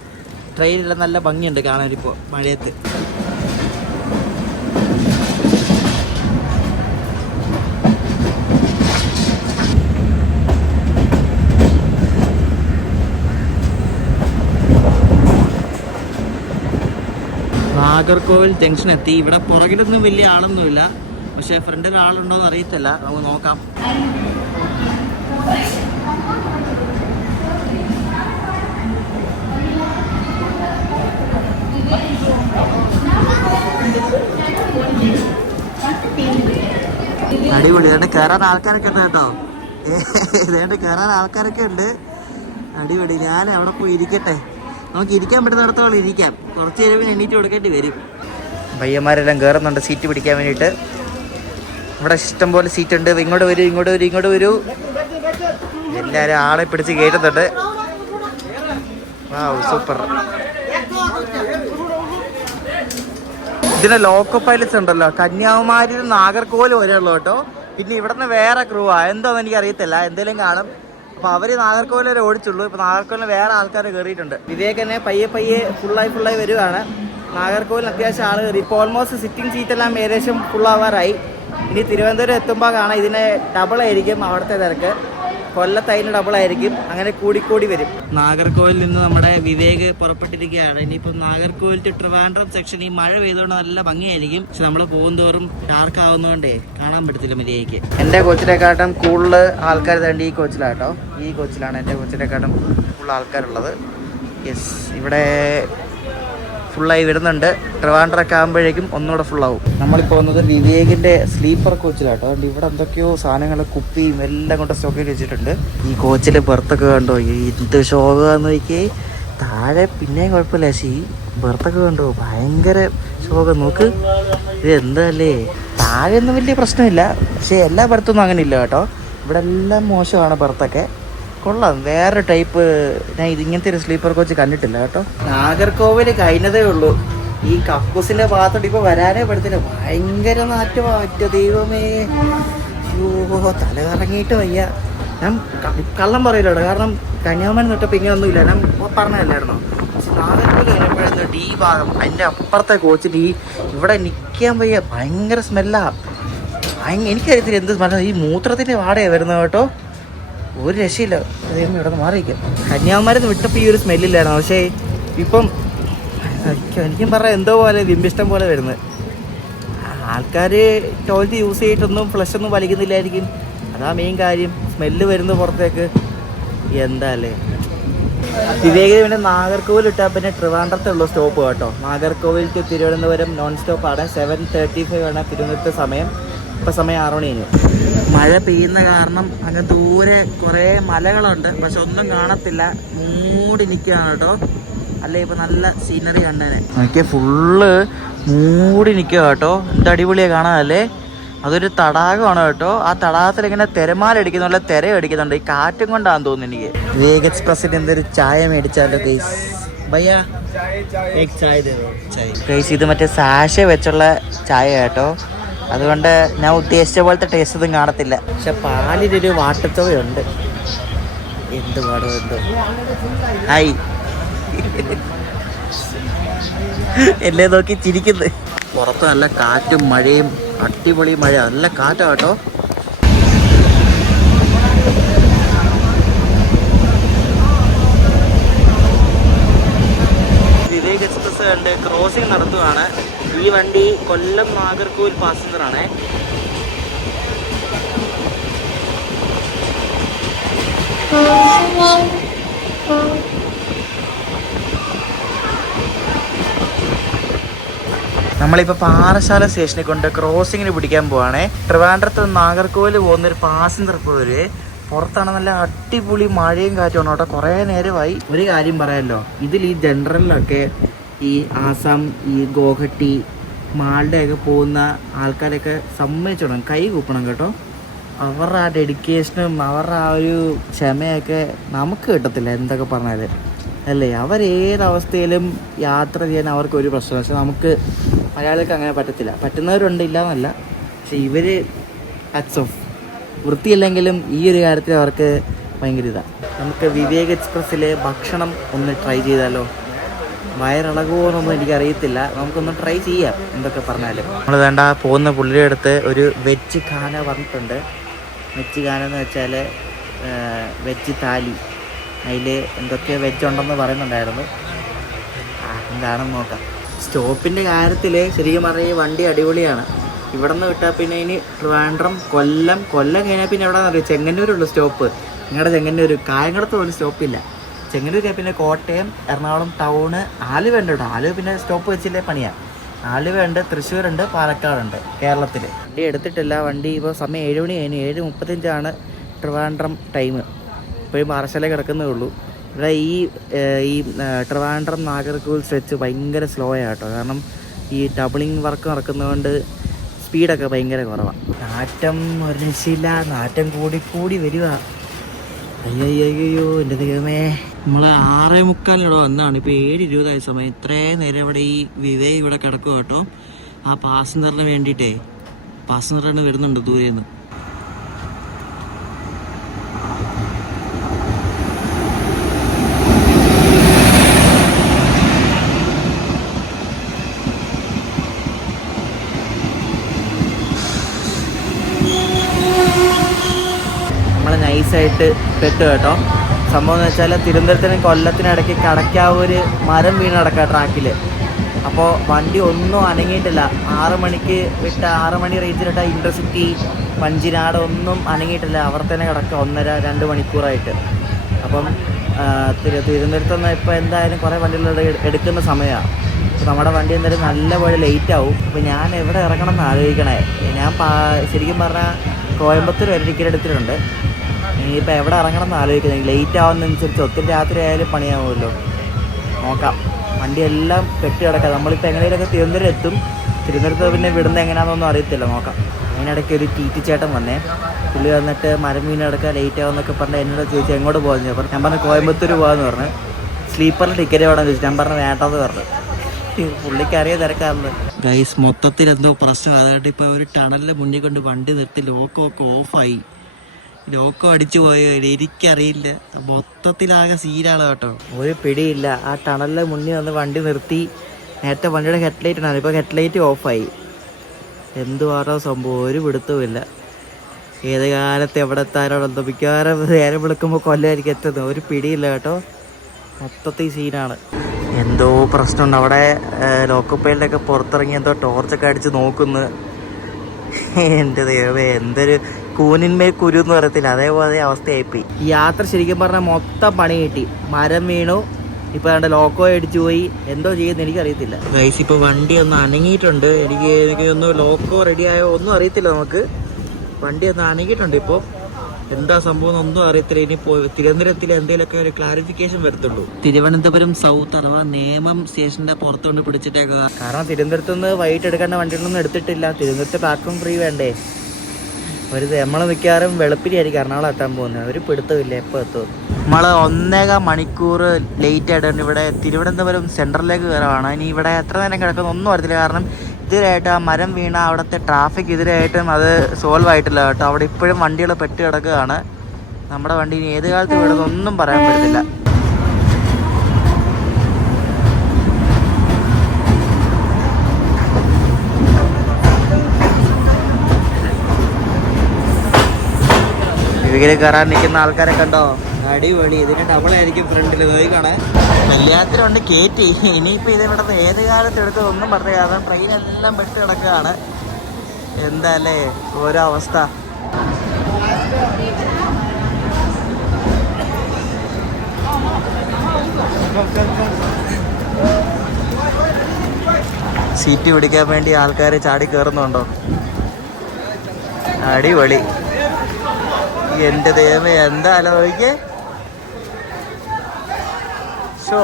ട്രെയിനിലെല്ലാം നല്ല ഭംഗിയുണ്ട് കാണാനിപ്പോൾ മഴയത്ത്. നാഗർകോവിൽ ജംഗ്ഷൻ എത്തി. ഇവിടെ പുറകിലൊന്നും വലിയ ആളൊന്നുമില്ല, പക്ഷേ ഫ്രണ്ടിൽ ആളുണ്ടോ എന്ന് അറിയത്തില്ല, നമുക്ക് നോക്കാം. അടിപൊളി. ഇതുകൊണ്ട് കയറാൻ ആൾക്കാരൊക്കെ ഉണ്ട് കേട്ടോ. ഇതുകൊണ്ട് കയറാൻ ആൾക്കാരൊക്കെ ഉണ്ട്. അടിപൊളി. ഞാൻ അവിടെ പോയി ഇരിക്കട്ടെ, നമുക്ക് ഇരിക്കാൻ പറ്റുന്നിടത്തോളം ഇരിക്കാം. കുറച്ച് നേരം എണീറ്റ് കൊടുക്കേണ്ടി വരും. പയ്യന്മാരെല്ലാം കയറുന്നുണ്ട് സീറ്റ് പിടിക്കാൻ വേണ്ടിയിട്ട്. ഇവിടെ ഇഷ്ടം പോലെ സീറ്റ് ഉണ്ട്. ഇങ്ങോട്ട് വരൂ. എല്ലാവരും ആളെ പിടിച്ച് കയറ്റുന്നുണ്ട്. വാവ്, സൂപ്പർ. ഇതിന് ലോക്കോ പൈലറ്റ്സ് ഉണ്ടല്ലോ, കന്യാകുമാരിയിൽ നാഗർകോവിൽ വരെയുള്ളൂ കേട്ടോ. പിന്നെ ഇവിടെ നിന്ന് വേറെ ക്രൂവാ, എന്തോന്ന് എനിക്ക് അറിയത്തില്ല, എന്തെങ്കിലും കാണും. അപ്പോൾ അവർ നാഗർകോവിൽ വരെ ഓടിച്ചുള്ളൂ. ഇപ്പോൾ നാഗർകോവിലിന് വേറെ ആൾക്കാർ കയറിയിട്ടുണ്ട്. വിവേക് തന്നെ പയ്യെ ഫുള്ളായി വരുവാണ്. നാഗർകോവിൽ അത്യാവശ്യം ആൾ കയറി. ഇപ്പോൾ ഓൾമോസ്റ്റ് സിറ്റിംഗ് സീറ്റെല്ലാം ഏകദേശം ഫുള്ളാവാറായി. ഇനി തിരുവനന്തപുരം എത്തുമ്പോൾ കാണാം ഇതിന് ഡബിളായിരിക്കും അവിടുത്തെ തിരക്ക്. കൊല്ലത്തതിന് ഡബിളായിരിക്കും. അങ്ങനെ കൂടിക്കൂടി വരും. നാഗർകോവിലിൽ നിന്ന് നമ്മുടെ വിവേക് പുറപ്പെട്ടിരിക്കുകയാണ്. ഇനിയിപ്പോൾ നാഗർകോവിൽ ടു ട്രിവാൻഡ്രം സെക്ഷൻ ഈ മഴ പെയ്തുകൊണ്ട് നല്ല ഭംഗിയായിരിക്കും. പക്ഷെ നമ്മൾ പോകുന്തോറും ഡാർക്ക് ആവുന്നതുകൊണ്ടേ കാണാൻ പറ്റത്തില്ല മര്യാദയ്ക്ക്. എൻ്റെ കോച്ചിനെക്കാട്ടും കൂടുതൽ ആൾക്കാർ തേണ്ടി ഈ കോച്ചിലാട്ടോ. ഈ കോച്ചിലാണ് എൻ്റെ കോച്ചിനെക്കാട്ടും കൂടുതൽ ആൾക്കാരുള്ളത്. യെസ്, ഇവിടെ ഫുള്ളായി വരുന്നുണ്ട്. ട്രിവാൻഡ്രമൊക്കെ ആകുമ്പോഴേക്കും ഒന്നുകൂടെ ഫുള്ളാവും. നമ്മളിപ്പോൾ വന്നത് വിവേകിൻ്റെ സ്ലീപ്പർ കോച്ചിലാട്ടോ. അതുകൊണ്ട് ഇവിടെ എന്തൊക്കെയോ സാധനങ്ങൾ കുപ്പിയും എല്ലാം കൊണ്ട് സ്റ്റോക്ക് ചെയ്ത് വെച്ചിട്ടുണ്ട്. ഈ കോച്ചിൽ ബർത്തൊക്കെ കണ്ടോ, എന്ത് ശോകമെന്ന് നോക്കിയേ. താഴെ പിന്നെയും കുഴപ്പമില്ല, പക്ഷേ ഈ ബർത്തൊക്കെ കണ്ടോ ഭയങ്കര ശോകം. നോക്ക്, ഇത് എന്തല്ലേ. താഴെയൊന്നും വലിയ പ്രശ്നമില്ല, പക്ഷേ എല്ലാ ബർത്തൊന്നും അങ്ങനെ ഇല്ല കേട്ടോ. ഇവിടെ എല്ലാം മോശമാണ് ബർത്തൊക്കെ. കൊള്ളാം, വേറെ ടൈപ്പ്. ഞാൻ ഇങ്ങനത്തെ ഒരു സ്ലീപ്പർ കോച്ച് കണ്ടിട്ടില്ല കേട്ടോ. നാഗർകോവിൽ കഴിഞ്ഞതേ ഉള്ളൂ. ഈ കക്കൂസിന്റെ ഭാഗത്തോട്ട് ഇപ്പൊ വരാനേ പറ്റത്തില്ല, ഭയങ്കര നാറ്റമാ. ദൈവമേ, അയ്യോ, തല കറങ്ങിയിട്ട് വയ്യ. ഞാൻ കള്ളം പറയില്ലോട്ടോ, കാരണം കന്യാകുമാരി തൊട്ടപ്പോൾ ഇങ്ങനെയൊന്നുമില്ല, ഞാൻ പറഞ്ഞതല്ലായിരുന്നോ. പക്ഷെ നാഗർകോവിൽ കഴിഞ്ഞപ്പോഴെന്തോട്ട് ഈ ഭാഗം അതിൻ്റെ അപ്പുറത്തെ കോച്ചിന് ഇവിടെ നിൽക്കാൻ വയ്യ, ഭയങ്കര സ്മെല്ലാ. എനിക്കറിയത്തില്ല എന്ത് സ്മെല്ല, ഈ മൂത്രത്തിൻ്റെ വാടയാണ് വരുന്നത് കേട്ടോ. ഒരു രക്ഷയില്ല. ദൈവം ഇവിടെ നിന്ന് മാറിയിരിക്കാം. കന്യാകുമാരി വിട്ടപ്പോൾ ഈ ഒരു സ്മെല്ലില്ലായിരുന്നു, പക്ഷേ ഇപ്പം എനിക്കും പറഞ്ഞാൽ എന്തോ പോലെ വിമ്പിഷ്ടം പോലെ വരുന്നത്. ആൾക്കാർ ടോയ്ലറ്റ് യൂസ് ചെയ്തിട്ടൊന്നും ഫ്ലഷൊന്നും വലിക്കുന്നില്ലായിരിക്കും, അതാ മെയിൻ കാര്യം. സ്മെല്ല് വരുന്നത് പുറത്തേക്ക്. എന്താ അല്ലേ. വിവേക് പിന്നെ നാഗർകോവിൽ ഇട്ടാൽ പിന്നെ ട്രിവാൻഡ്രത്തുള്ള സ്റ്റോപ്പ് കേട്ടോ. നാഗർകോവിൽ ടു തിരുവനന്തപുരം നോൺ സ്റ്റോപ്പാണ്. 7:35 ആണ് തിരുവനന്തപുരത്തെ സമയം. ഇപ്പം സമയം 6 മണി കഴിഞ്ഞു. മഴ പെയ്യുന്ന കാരണം അങ്ങ് ദൂരെ കുറേ മലകളുണ്ട്, പക്ഷെ ഒന്നും കാണത്തില്ല, മൂടി നിൽക്കുകയാണ് കേട്ടോ. അല്ലേ ഇപ്പം നല്ല സീനറി കണ്ടേനെ. എനിക്ക് ഫുള്ള് മൂടി നിൽക്കുക കേട്ടോ. എന്ത് അടിപൊളിയാണ് കാണാനല്ലേ. അതൊരു തടാകമാണ് കേട്ടോ. ആ തടാകത്തിൽ ഇങ്ങനെ തിരമാല അടിക്കുന്ന തിര അടിക്കുന്നുണ്ട്. ഈ കാറ്റും കൊണ്ടാന്ന് തോന്നുന്നു എനിക്ക്. വേഗ് എക്സ്പ്രസിന്റെ എന്തൊരു ചായ മേടിച്ചാലോ ഗൈസ്. ഭയ്യ ഗൈസ്, ഇത് മറ്റേ സാഷ വെച്ചുള്ള ചായ കേട്ടോ. അതുകൊണ്ട് ഞാൻ ഉദ്ദേശിച്ച പോലത്തെ ടേസ്റ്റ് ഒന്നും കാണത്തില്ല. പക്ഷെ പാലിലൊരു വാട്ടത്തുവയുണ്ട്. എന്ത് പാടോ എന്തോ. ഹായ് എന്നെ നോക്കി ചിരിക്കുന്നത്. പുറത്ത് നല്ല കാറ്റും മഴയും, അടിപൊളി മഴ, നല്ല കാറ്റാ കേട്ടോ. വിവേക് എക്സ്പ്രസ് കണ്ട് ക്രോസിംഗ് നടത്തുകയാണ്. ഈ വണ്ടി കൊല്ലം നാഗർകോവിൽ പാസഞ്ചറാണേ. നമ്മളിപ്പോൾ പാറശാല സ്റ്റേഷനിൽ കൊണ്ട് ക്രോസിങ്ങിന് പിടിക്കാൻ പോവാണേ. ട്രിവാൻഡ്രത്ത് നാഗർകോവിൽ പോകുന്നൊരു പാസഞ്ചർ പോര്. പുറത്താണ് നല്ല അടിപൊളി മഴയും കാറ്റുമാണ് കേട്ടോ. കുറേ നേരമായി. ഒരു കാര്യം പറയാമല്ലോ, ഇതിൽ ഈ ജനറലിലൊക്കെ ഈ ആസാം, ഈ ഗോഹട്ടി, മാൾഡയൊക്കെ പോകുന്ന ആൾക്കാരൊക്കെ സമ്മതിച്ചോണം, കൈ കൂപ്പണം കേട്ടോ. അവരുടെ ആ ഡെഡിക്കേഷനും അവരുടെ ആ ഒരു ക്ഷമയൊക്കെ നമുക്ക് കിട്ടത്തില്ല എന്തൊക്കെ പറഞ്ഞാൽ അല്ലേ. അവരേതവസ്ഥയിലും യാത്ര ചെയ്യാൻ അവർക്കൊരു പ്രശ്നമില്ല. പക്ഷെ നമുക്ക് മലയാളികൾക്ക് അങ്ങനെ പറ്റത്തില്ല. പറ്റുന്നവരുണ്ട്, ഇല്ലയെന്നല്ല. പക്ഷെ ഇവർ ഹാറ്റ്സ് ഓഫ്. വൃത്തിയില്ലെങ്കിലും ഈ ഒരു കാര്യത്തിൽ അവർക്ക് ഭയങ്കര ഇതാണ്. നമുക്ക് വിവേക് എക്സ്പ്രസ്സിലെ ഭക്ഷണം ഒന്ന് ട്രൈ ചെയ്താലോ? വയറിളകുമോന്നൊന്നും എനിക്കറിയത്തില്ല. നമുക്കൊന്ന് ട്രൈ ചെയ്യാം എന്തൊക്കെ പറഞ്ഞാലും. നമ്മൾ വേണ്ട പോകുന്ന പുള്ളിയുടെ അടുത്ത് ഒരു വെജ് ഖാന വന്നിട്ടുണ്ട്. വെജ് ഖാന എന്ന് വെച്ചാൽ വെജ് താലി. അതിൽ എന്തൊക്കെ വെജ് ഉണ്ടെന്ന് പറയുന്നുണ്ടായിരുന്നു. എന്താണെന്ന് നോക്കാം. സ്റ്റോപ്പിൻ്റെ കാര്യത്തിൽ ശരിക്കും പറഞ്ഞാൽ ഈ വണ്ടി അടിപൊളിയാണ്. ഇവിടെ നിന്ന് വിട്ടാൽ പിന്നെ ഇനി ട്രിവാൻഡ്രം, കൊല്ലം കഴിഞ്ഞാൽ പിന്നെ എവിടെയാണെന്ന് അറിയാം, ചെങ്ങന്നൂരുള്ളൂ സ്റ്റോപ്പ്. നിങ്ങളുടെ ചെങ്ങന്നൂർ, കായംകുളത്ത് പോലും സ്റ്റോപ്പില്ല. ചെങ്ങന്നൂർ പിന്നെ കോട്ടയം, എറണാകുളം ടൗണ്, ആലുവയുണ്ട് കേട്ടോ. ആലുവ പിന്നെ സ്റ്റോപ്പ് വെച്ചില്ലേ പണിയാണ്. ആലുവയുണ്ട്, തൃശ്ശൂരുണ്ട്, പാലക്കാടുണ്ട് കേരളത്തിൽ. വണ്ടി എടുത്തിട്ടില്ല. വണ്ടി ഇപ്പോൾ സമയം 7 മണി കഴിഞ്ഞ്. 7:35 ട്രിവാൻഡ്രം ടൈം. ഇപ്പോഴും പാറശാല കിടക്കുന്നേ ഉള്ളൂ. ഇവിടെ ഈ ട്രിവാൻഡ്രം നാഗർകോവിൽ സ്ട്രെച്ച് ഭയങ്കര സ്ലോ ആട്ടോ. കാരണം ഈ ഡബിളിങ് വർക്ക് നടക്കുന്നതുകൊണ്ട് സ്പീഡൊക്കെ ഭയങ്കര കുറവാണ്. നാറ്റം ഒരു രക്ഷയില്ല. നാറ്റം കൂടി വരിക. അയ്യോ എൻ്റെ ദൈവമേ. നമ്മൾ 6:45 വന്നാണ്. ഇപ്പോൾ 7:20 സമയം. ഇത്രയും നേരം ഇവിടെ ഈ വിവേക് ഇവിടെ കിടക്കുക കേട്ടോ. ആ പാസഞ്ചറിന് വേണ്ടിയിട്ടേ, പാസഞ്ചറിന് വരുന്നുണ്ട് ദൂരേന്ന്. നൈസായിട്ട് പെട്ടു കേട്ടോ. സംഭവം എന്ന് വെച്ചാൽ തിരുവനന്തപുരത്തിനും കൊല്ലത്തിനിടയ്ക്ക് കടയ്ക്കാവൂർ മരം വീണ് കിടക്കുക ട്രാക്കിൽ. അപ്പോൾ വണ്ടി ഒന്നും അനങ്ങിയിട്ടില്ല. 6 മണിക്ക് വിട്ട 6 മണി റേഞ്ചിലിട്ട ഇൻ്റർസിറ്റി, വഞ്ചിനാട് ഒന്നും അനങ്ങിയിട്ടില്ല. അവർ തന്നെ കിടക്കുക 1.5-2 മണിക്കൂറായിട്ട്. അപ്പം തിരുവനന്തപുരത്തുനിന്ന് ഇപ്പോൾ എന്തായാലും കുറേ വണ്ടികൾ എടുക്കുന്ന സമയമാണ്. അപ്പോൾ നമ്മുടെ വണ്ടി എന്തായാലും നല്ലപോലെ ലേറ്റ് ആവും. അപ്പോൾ ഞാൻ എവിടെ ഇറങ്ങണം എന്ന് ആലോചിക്കണേ. ഞാൻ ശരിക്കും പറഞ്ഞാൽ കോയമ്പത്തൂർ വരെ ടിക്കറ്റ് എടുത്തിട്ടുണ്ട്. ഇനിയിപ്പോൾ എവിടെ ഇറങ്ങണം എന്ന് ആലോചിക്കുന്നത്. ലേറ്റ് ആവുന്നതനുസരിച്ച് ഒത്തിരി രാത്രി ആയാലും പണിയാവുമല്ലോ. നോക്കാം. വണ്ടിയെല്ലാം കെട്ടി കിടക്കാം. നമ്മളിപ്പോൾ എങ്ങനെയൊക്കെ തിരുവനന്തപുരം എത്തും. തിരുവനന്തപുരത്ത് പിന്നെ വിടുന്നത് എങ്ങനെയാണെന്നൊന്നും അറിയത്തില്ല. നോക്കാം. അതിനിടയ്ക്ക് ഒരു ടി ചേട്ടൻ വന്നേ. പുള്ളി വന്നിട്ട് മരം വീണ് കിടക്കുക ലേറ്റ് ആവുമെന്നൊക്കെ പറഞ്ഞാൽ എന്നോട് ചോദിച്ചു എങ്ങോട്ട് പോകുന്നു. അപ്പോൾ ഞാൻ പറഞ്ഞു കോയമ്പത്തൂർ പോകാമെന്ന് പറഞ്ഞു. സ്ലീപ്പറിൽ ടിക്കറ്റ് വേണമെന്ന് ചോദിച്ചു. ഞാൻ പറഞ്ഞു വേണ്ടെന്ന് പറഞ്ഞു. പുള്ളിക്ക് അറിയാൻ തിരക്കാറുണ്ട്. ഗൈസ്, മൊത്തത്തിൽ എന്തോ പ്രശ്നം. അതായത് ഇപ്പോൾ ഒരു ടണലിൻ്റെ മുന്നിൽ കൊണ്ട് വണ്ടി നിർത്തി ലോക്കമൊക്കെ ഓഫായി. ലോക്കോ അടിച്ചു പോയോ എനിക്കറിയില്ല. മൊത്തത്തിലാകെ സീനാണ് കേട്ടോ. ഒരു പിടിയില്ല. ആ ടണലിൻ്റെ മുന്നിൽ വന്ന് വണ്ടി നിർത്തി. നേരത്തെ വണ്ടിയുടെ ഹെഡ്ലൈറ്റ് ഉണ്ടായിരുന്നു, ഇപ്പോൾ ഹെഡ്ലൈറ്റ് ഓഫായി. എന്തുവാണോ സംഭവം, ഒരു പിടുത്തവുമില്ല. ഏത് കാലത്ത് എവിടെ എത്താനോ മിക്കവാറും നേരം വിളിക്കുമ്പോൾ കൊല്ലമായിരിക്കും എത്തുന്നത്. ഒരു പിടിയില്ല കേട്ടോ. മൊത്തത്തിൽ സീനാണ്. എന്തോ പ്രശ്നമുണ്ട് അവിടെ. ലോക്കപ്പയിലൊക്കെ പുറത്തിറങ്ങി എന്തോ ടോർച്ചൊക്കെ അടിച്ച് നോക്കുന്നു. എൻ്റെ ദൈവമേ, എന്തൊരു കൂനിന്മേൽ കുരു എന്ന് പറയത്തില്ല, അതേപോലെ അവസ്ഥയായിപ്പോയി. ഈ യാത്ര ശരിക്കും പറഞ്ഞാൽ മൊത്തം പണി കിട്ടി. മരം വീണു. ഇപ്പോൾ എൻ്റെ ലോക്കോ അടിച്ചു പോയി. എന്തോ ചെയ്യുന്നത് എനിക്കറിയത്തില്ല. ഗൈസ്, ഇപ്പോൾ വണ്ടി ഒന്ന് അനങ്ങിയിട്ടുണ്ട്. എനിക്ക് ഒന്ന് ലോക്കോ റെഡിയായോ ഒന്നും അറിയത്തില്ല നമുക്ക്. വണ്ടി ഒന്ന് അനങ്ങിയിട്ടുണ്ട് ഇപ്പോൾ. എന്താ സംഭവം ഒന്നും അറിയത്തില്ല. ഇനി തിരുവനന്തപുരത്തിൽ എന്തെങ്കിലുമൊക്കെ ഒരു ക്ലാരിഫിക്കേഷൻ വരത്തുള്ളൂ. തിരുവനന്തപുരം സൗത്ത് അഥവാ നേമം സ്റ്റേഷന്റെ പുറത്തുകൊണ്ട് പിടിച്ചിട്ടേക്കുക. കാരണം തിരുവനന്തപുരത്ത് നിന്ന് വൈകിട്ട് എടുക്കേണ്ട വണ്ടികളൊന്നും എടുത്തിട്ടില്ല. തിരുവനന്തപുരത്ത് പ്ലാറ്റ്ഫോം ഫ്രീ വേണ്ടേ. ഒരു നമ്മൾ മിക്കവാറും വെളുപ്പിലായിരിക്കും എറണാകുളം എത്താൻ പോകുന്നത്. ഒരു പിടുത്തമില്ല എപ്പോൾ എത്തും. നമ്മൾ 1.25 മണിക്കൂർ ലേറ്റ് ആയിട്ടാണ് ഇവിടെ തിരുവനന്തപുരം സെൻട്രലിലേക്ക് കയറുകയാണ്. ഇനി ഇവിടെ എത്ര നേരം കിടക്കുന്ന ഒന്നും അറിയത്തില്ല. കാരണം ഇതിലായിട്ട് ആ മരം വീണ അവിടുത്തെ ട്രാഫിക് ഇതിലായിട്ടും അത് സോൾവ് ആയിട്ടില്ല കേട്ടോ. അവിടെ ഇപ്പോഴും വണ്ടികൾ പെട്ട് കിടക്കുകയാണ്. നമ്മുടെ വണ്ടി ഇനി ഏത് കാലത്ത് വീടുന്നൊന്നും പറയാൻ പറ്റത്തില്ല. ഇതിൽ കയറാൻ നിൽക്കുന്ന ആൾക്കാരെ കണ്ടോ? അടിപൊളി. ഇതിന് ഡബിളായിരിക്കും ഫ്രണ്ടിൽ നോക്കിക്കാണേ. കല്യാണത്തിനുണ്ട് കയറ്റി. ഇനിയിപ്പോൾ ഇത് ഇവിടുന്ന് ഏത് കാലത്ത് എടുത്തതൊന്നും പറഞ്ഞ കാരണം ട്രെയിനെല്ലാം പെട്ട് കിടക്കുകയാണ്. എന്താല്ലേ ഓരോ അവസ്ഥ. സീറ്റ് പിടിക്കാൻ വേണ്ടി ആൾക്കാർ ചാടി കയറുന്നുണ്ടോ? അടിപൊളി. എന്റെ ദൈവമേ, എന്താ ആലോചിക്കേ. ഷോ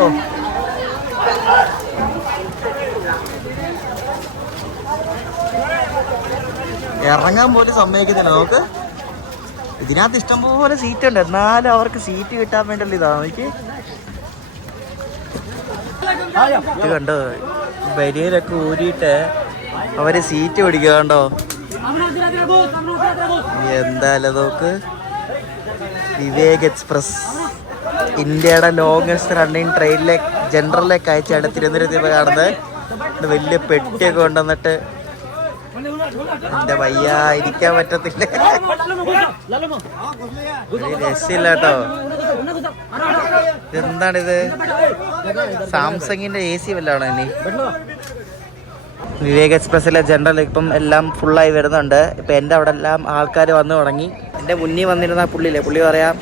ഇറങ്ങാൻ പോലും സമ്മതിക്കുന്നില്ല. നോക്ക്, ഇതിനകത്ത് ഇഷ്ടംപോലെ സീറ്റ് ഉണ്ട്. എന്നാലും അവർക്ക് സീറ്റ് കിട്ടാൻ വേണ്ടിയല്ല ഇതാ. നോക്കി ഇത് കണ്ടോ, ബരിയലൊക്കെ ഊരിയിട്ട് അവര് സീറ്റ് പിടിക്കുക. കണ്ടോ എന്തായാലും നോക്ക്. വിവേക് എക്സ്പ്രസ് ഇന്ത്യയുടെ ലോങ്സ്റ്റ് റണ്ണിങ് ട്രെയിനിലെ ജനറലിലേക്ക് അയച്ചാണ് തിരുവനന്തപുരത്ത് ഇപ്പോൾ കാണുന്നത്. വലിയ പെട്ടിയൊക്കെ കൊണ്ടുവന്നിട്ട് എന്റെ വയ്യ ഇരിക്കാൻ പറ്റത്തില്ല. രക്ഷയില്ല കേട്ടോ. എന്താണിത്? സാംസങ്ങിന്റെ AC വല്ലാണോ ഇനി? വിവേക് എക്സ്പ്രസ്സിലെ ജനറൽ ഇപ്പം എല്ലാം ഫുള്ളായി വരുന്നുണ്ട്. ഇപ്പം എൻ്റെ അവിടെ എല്ലാം ആൾക്കാർ വന്നു തുടങ്ങി. എൻ്റെ മുന്നിൽ വന്നിരുന്ന പുള്ളി പറയാം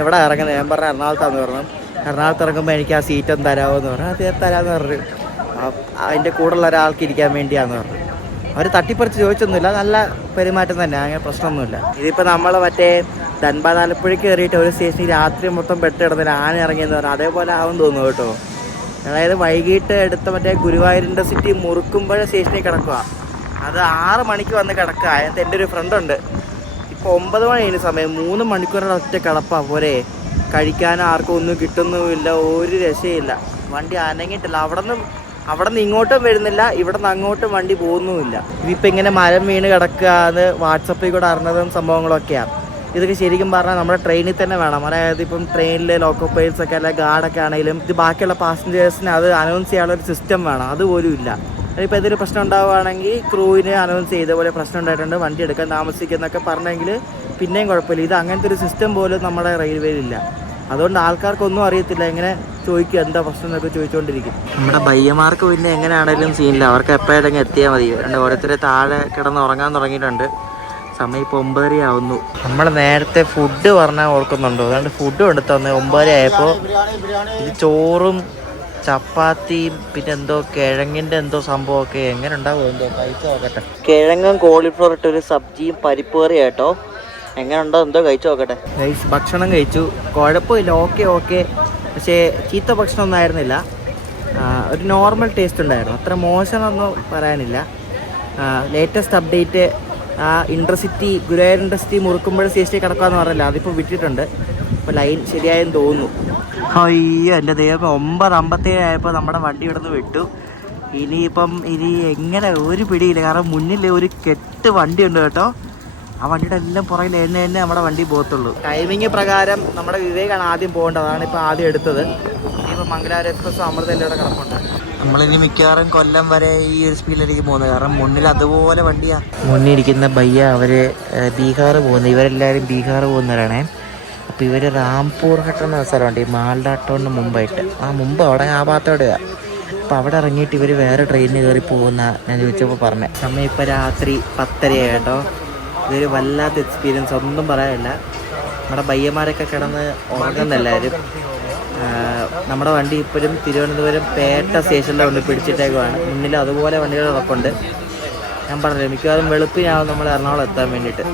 എവിടെ ഇറങ്ങുന്നത്. ഞാൻ പറഞ്ഞ എറണാകുളത്താന്ന് പറഞ്ഞു. എറണാകുളത്ത് ഇറങ്ങുമ്പോൾ എനിക്ക് ആ സീറ്റൊന്നും തരാമോന്ന് പറഞ്ഞു. അത് തരാമെന്ന് പറഞ്ഞു. അതിൻ്റെ കൂടെയുള്ള ഒരാൾക്ക് ഇരിക്കാൻ വേണ്ടിയാന്ന് പറഞ്ഞു. അവർ തട്ടിപ്പറിച്ച് ചോദിച്ചൊന്നുമില്ല. നല്ല പെരുമാറ്റം തന്നെ, അങ്ങനെ പ്രശ്നമൊന്നുമില്ല. ഇതിപ്പോൾ നമ്മൾ മറ്റേ ധൻബാദ് ആലപ്പുഴയ്ക്ക് കയറിയിട്ട് ഒരു സ്റ്റേഷനിൽ രാത്രി മൊത്തം പെട്ടിടുന്നില്ല, ആന ഇറങ്ങിയെന്ന് പറഞ്ഞു. അതേപോലെ ആവും തോന്നുന്നു കേട്ടോ. അതായത് വൈകിട്ട് എടുത്ത മറ്റേ ഗുരുവായൂർ ഇൻ്റർസിറ്റി മുറുക്കുമ്പോഴ സ്റ്റേഷനിൽ കിടക്കുക. അത് 6 മണിക്ക് വന്ന് കിടക്കുക. അതിനകത്ത് എൻ്റെ ഒരു ഫ്രണ്ടുണ്ട്. ഇപ്പോൾ 9 മണിയാണ് സമയം. 3 മണിക്കൂറുടെ ഒറ്റ കിടപ്പാണ് പോരെ. കഴിക്കാനും ആർക്കും ഒന്നും കിട്ടുന്നുമില്ല, ഒരു രക്ഷയില്ല. വണ്ടി അനങ്ങിയിട്ടില്ല. അവിടെ നിന്ന് ഇങ്ങോട്ടും വരുന്നില്ല, ഇവിടെ നിന്ന് അങ്ങോട്ടും വണ്ടി പോകുന്നുമില്ല. ഇതിപ്പോൾ ഇങ്ങനെ മരം വീണ് കിടക്കുക, അത് വാട്സപ്പിൽ കൂടെ അറിഞ്ഞതും സംഭവങ്ങളൊക്കെയാണ്. ഇതൊക്കെ ശരിക്കും പറഞ്ഞാൽ നമ്മുടെ ട്രെയിനിൽ തന്നെ വേണം. അതായത് ഇപ്പം ട്രെയിനിൽ ലോക്കോ പൈൽസ് ഒക്കെ അല്ല ഗാർഡൊക്കെ ആണെങ്കിലും ഇത് ബാക്കിയുള്ള പാസഞ്ചേഴ്സിന് അത് അനൗൺസ് ചെയ്യാനുള്ള ഒരു സിസ്റ്റം വേണം. അതുപോലും ഇല്ല. അതിപ്പോൾ എന്തൊരു പ്രശ്നം ഉണ്ടാവുകയാണെങ്കിൽ ക്രൂവിന് അനൗൺസ് ചെയ്ത പോലെ പ്രശ്നം ഉണ്ടായിട്ടുണ്ട്, വണ്ടി എടുക്കാൻ താമസിക്കുന്നൊക്കെ പറഞ്ഞെങ്കിൽ പിന്നെയും കുഴപ്പമില്ല. ഇത് അങ്ങനത്തെ ഒരു സിസ്റ്റം പോലും നമ്മുടെ റെയിൽവേയിലില്ല. അതുകൊണ്ട് ആൾക്കാർക്കൊന്നും അറിയത്തില്ല. എങ്ങനെ ചോദിക്കും എന്താ പ്രശ്നം എന്നൊക്കെ ചോദിച്ചുകൊണ്ടിരിക്കും. നമ്മുടെ ബയ്യമാർക്ക് പിന്നെ എങ്ങനെയാണെങ്കിലും സീനില്ല. അവർക്ക് എപ്പോഴെങ്കിലും എത്തിയാൽ മതി. ഓരോരുത്തരെ താഴെ കിടന്ന് ഉറങ്ങാൻ തുടങ്ങിയിട്ടുണ്ട്. സമയം ഇപ്പോൾ 9:30 ആവുന്നു. നമ്മൾ നേരത്തെ ഫുഡ് പറഞ്ഞാൽ ഓർക്കുന്നുണ്ടോ? അതുകൊണ്ട് ഫുഡ് എടുത്ത് തന്നെ 9:30 ആയപ്പോൾ ഇത് ചോറും ചപ്പാത്തിയും പിന്നെ എന്തോ കിഴങ്ങിൻ്റെ എന്തോ സംഭവമൊക്കെ എങ്ങനെ ഉണ്ടാവും എന്തോ കഴിച്ചു നോക്കട്ടെ. കിഴങ്ങും കോളിഫ്ലവർ ഇട്ടൊരു സബ്ജിയും പരിപ്പ് കറി കേട്ടോ. എങ്ങനെ ഉണ്ടോ എന്തോ കഴിച്ചു നോക്കട്ടെ. ഭക്ഷണം കഴിച്ചു, കുഴപ്പമില്ല, ഓക്കെ. പക്ഷേ ചീത്ത ഭക്ഷണമൊന്നും ആയിരുന്നില്ല. ഒരു നോർമൽ ടേസ്റ്റ് ഉണ്ടായിരുന്നു. അത്ര മോശമൊന്നും പറയാനില്ല. Latest update intercity Guruvayur intercity മുറുക്കുമ്പോൾ സ്റ്റേഷനിൽ കിടക്കാമെന്ന് പറഞ്ഞില്ല, അതിപ്പോൾ വിട്ടിട്ടുണ്ട്. ഇപ്പോൾ ലൈൻ ശരിയായെന്ന് തോന്നുന്നു. അയ്യോ എൻ്റെ ദൈവം, 9:57 ആയപ്പോൾ നമ്മുടെ വണ്ടി ഇവിടെ നിന്ന് വിട്ടു. ഇനി എങ്ങനെ ഒരു പിടിയില്ല. കാരണം മുന്നിൽ ഒരു കെട്ട് വണ്ടിയുണ്ട് കേട്ടോ. ആ വണ്ടിയുടെ എല്ലാം പുറകിൽ എന്നെ നമ്മുടെ വണ്ടി പോകത്തുള്ളൂ. ടൈമിങ് പ്രകാരം നമ്മുടെ വിവേകാണ് ആദ്യം പോകേണ്ടത്. അതാണ് ഇപ്പോൾ ആദ്യം എടുത്തത്. ഇനിയിപ്പോൾ മംഗലാപുരം എക്സ്പ്രസ് അമൃതയെല്ലാം ഇവിടെ കിടപ്പുണ്ട്. നമ്മളിനി മിക്കവാറും കൊല്ലം വരെ ഈ ഒരു സ്പീഡിലായിരിക്കും പോകുന്നത്. കാരണം മുന്നിൽ അതുപോലെ വണ്ടിയാണ്. മുന്നിൽ ഇരിക്കുന്ന ഭയ്യ അവര് ബീഹാർ പോകുന്നത്. ഇവരെല്ലാവരും ബീഹാർ പോകുന്നവരാണേ. അപ്പോൾ ഇവർ റാംപൂർ ഘട്ടം എന്ന സ്ഥലമുണ്ട്, ഈ മാൽഡ ടൗണിന് മുമ്പായിട്ട്. മുമ്പ് അവിടെ ആ ഭാഗത്തോടെയാണ്. അപ്പോൾ അവിടെ ഇറങ്ങിയിട്ട് ഇവർ വേറെ ട്രെയിനിന് കയറി പോകുന്ന ഞാൻ ചോദിച്ചപ്പോൾ പറഞ്ഞത്. സമയം ഇപ്പോൾ രാത്രി 10:30 കേട്ടോ. ഇതൊരു വല്ലാത്ത എക്സ്പീരിയൻസ്, ഒന്നും പറയാനില്ല. നമ്മുടെ ബയ്യന്മാരൊക്കെ കിടന്ന് ഉറങ്ങുന്നെല്ലാവരും. നമ്മുടെ വണ്ടി ഇപ്പോഴും തിരുവനന്തപുരം പേട്ട സ്റ്റേഷനിലെ കൊണ്ട് പിടിച്ചിട്ടേക്കുവാണ്. മുന്നിൽ അതുപോലെ വണ്ടികൾ ഉറപ്പുണ്ട്. ഞാൻ പറഞ്ഞില്ല, മിക്കവാറും വെളുപ്പിനാവും നമ്മൾ എറണാകുളം എത്താൻ വേണ്ടിയിട്ട്.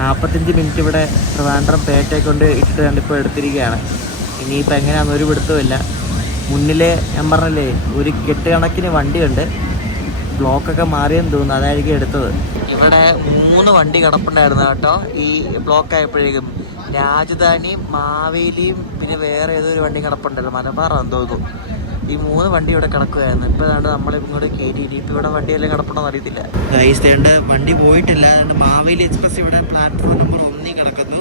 45 മിനിറ്റ് ഇവിടെ ട്രിവാൻഡ്രം പേട്ടയെ കൊണ്ട് ഇട്ടിട്ട് കണ്ടിപ്പോൾ എടുത്തിരിക്കുകയാണ്. ഇനിയിപ്പോൾ എങ്ങനെയാണെന്ന് ഒരു പിടുത്തമില്ല. മുന്നിൽ ഞാൻ പറഞ്ഞില്ലേ ഒരു കെട്ടുകണക്കിന് വണ്ടിയുണ്ട്. ബ്ലോക്കൊക്കെ മാറിയെന്ന് തോന്നുന്നു, അതായിരിക്കും എടുത്തത്. ഇവിടെ 3 വണ്ടി കിടപ്പുണ്ടായിരുന്നു കേട്ടോ. ഈ ബ്ലോക്ക് ആയപ്പോഴേക്കും രാജധാനിയും മാവേലിയും പിന്നെ വേറെ ഏതൊരു വണ്ടി കിടപ്പുണ്ടല്ലോ, മലബാറാന്ന് തോന്നുന്നു. ഈ 3 വണ്ടി ഇവിടെ കിടക്കുകയായിരുന്നു. ഇപ്പോൾ ഏതാണ്ട് നമ്മളിങ്ങോട്ട് കയറ്റി. ഇനിയിപ്പോൾ ഇവിടെ വണ്ടിയെല്ലാം കിടപ്പുണ്ടോ അറിയത്തില്ല. ഗൈസ് വണ്ടി പോയിട്ടില്ല. അതുകൊണ്ട് മാവേലി എക്സ്പ്രസ് ഇവിടെ പ്ലാറ്റ്ഫോം നമ്പർ 1 കിടക്കുന്നു.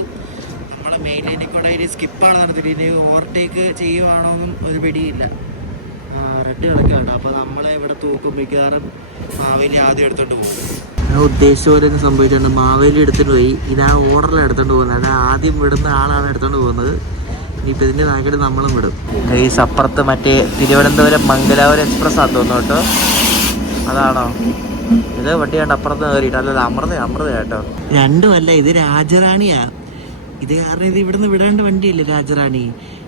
നമ്മളെ മെയിൻ ലൈനിൽ കൂടെ ഒരു സ്കിപ്പാണെന്ന് നടത്തില്ല. ഇനി ഓവർടേക്ക് ചെയ്യുവാണോ എന്നും ഒരു പിടിയില്ല. റെഡ് കിടക്കുകയാണ്. അപ്പോൾ നമ്മളെ ഇവിടെ തൂക്കും. മിക്കവാറും മാവേലി ആദ്യം എടുത്തോണ്ട് പോകും. ഞാൻ ഉദ്ദേശിച്ച പോലെ തന്നെ സംഭവിച്ചിട്ടുണ്ട്. മാവേലി എടുത്തിട്ട് പോയി. ഇതാ ഓർഡറിലാണ് എടുത്തോണ്ട് പോകുന്നത്. അത് ആദ്യം വിടുന്ന ആളാണ് എടുത്തോണ്ട് പോകുന്നത്. ഇനിയിപ്പോൾ ഇതിൻ്റെ നാക്കിട്ട് നമ്മളും വിടും. ഗൈസ് അപ്പുറത്ത് മറ്റേ തിരുവനന്തപുരം മംഗലാപുരം എക്സ്പ്രസ് ആണെന്ന് തോന്നുന്നു കേട്ടോ. അതാണോ ഇത്? വണ്ടി കണ്ട് അപ്പുറത്ത് കയറിയിട്ട്. അല്ലല്ല, അമൃത കേട്ടോ. രണ്ടുമല്ല, ഇത് രാജറാണിയാ. ഇത് കാരണം ഇത് ഇവിടുന്ന് വിടേണ്ട വണ്ടിയില്ല രാജറാണി.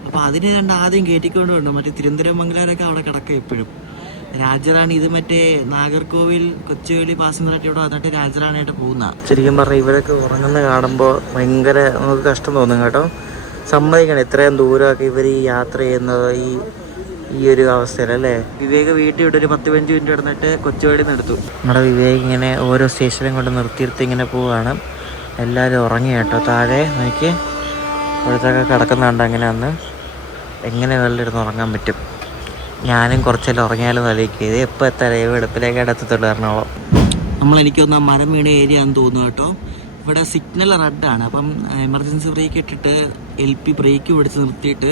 അപ്പോൾ അതിന് കണ്ട് ആദ്യം കയറ്റിക്കൊണ്ട് വേണ്ടോ. മറ്റേ തിരുവനന്തപുരം മംഗലാപുരമൊക്കെ അവിടെ കിടക്കുക എപ്പോഴും. രാജറാണി ഇത് മറ്റേ നാഗർകോവിൽ കൊച്ചുവേളി പാസഞ്ചറായിട്ട് ഇവിടെ വന്നിട്ട് രാജറാണിയായിട്ട് പോകുന്ന. ശരിക്കും പറഞ്ഞാൽ ഇവരൊക്കെ ഉറങ്ങുന്ന കാണുമ്പോൾ ഭയങ്കര നമുക്ക് കഷ്ടം തോന്നും കേട്ടോ. സമ്മതിക്കണം, ഇത്രയും ദൂരമൊക്കെ ഇവർ ഈ യാത്ര ചെയ്യുന്നത് ഈ ഒരു അവസ്ഥയിലല്ലേ. വിവേക് വീട്ടിൽ വിട്ട് ഒരു 10-15 മിനിറ്റ് കിടന്നിട്ട് കൊച്ചുവേളിയിൽ നിന്ന് എടുത്തു. നമ്മുടെ വിവേക് ഇങ്ങനെ ഓരോ സ്റ്റേഷനും കൊണ്ട് നിർത്തിയെടുത്ത് ഇങ്ങനെ പോവുകയാണ്. എല്ലാവരും ഉറങ്ങി കേട്ടോ. താഴെ എനിക്ക് ഇവിടുത്തൊക്കെ കിടക്കുന്നുണ്ട്. അങ്ങനെ അന്ന് എങ്ങനെ വെള്ളം ഉറങ്ങാൻ പറ്റും? ഞാനും കുറച്ചെല്ലാം ഉറങ്ങിയാലും നിലയ്ക്ക്. ഇത് എപ്പോൾ എത്താൻ വെളുപ്പിലേക്ക് എത്തത്തുള്ളൂ എറണാകുളം. എനിക്ക് തോന്നുന്ന മരം വീണ ഏരിയ ആണെന്ന് തോന്നുന്നു കേട്ടോ. ഇവിടെ സിഗ്നൽ റെഡാണ്. അപ്പം എമർജൻസി ബ്രേക്ക് ഇട്ടിട്ട് LP ബ്രേക്ക് പിടിച്ച് നിർത്തിയിട്ട്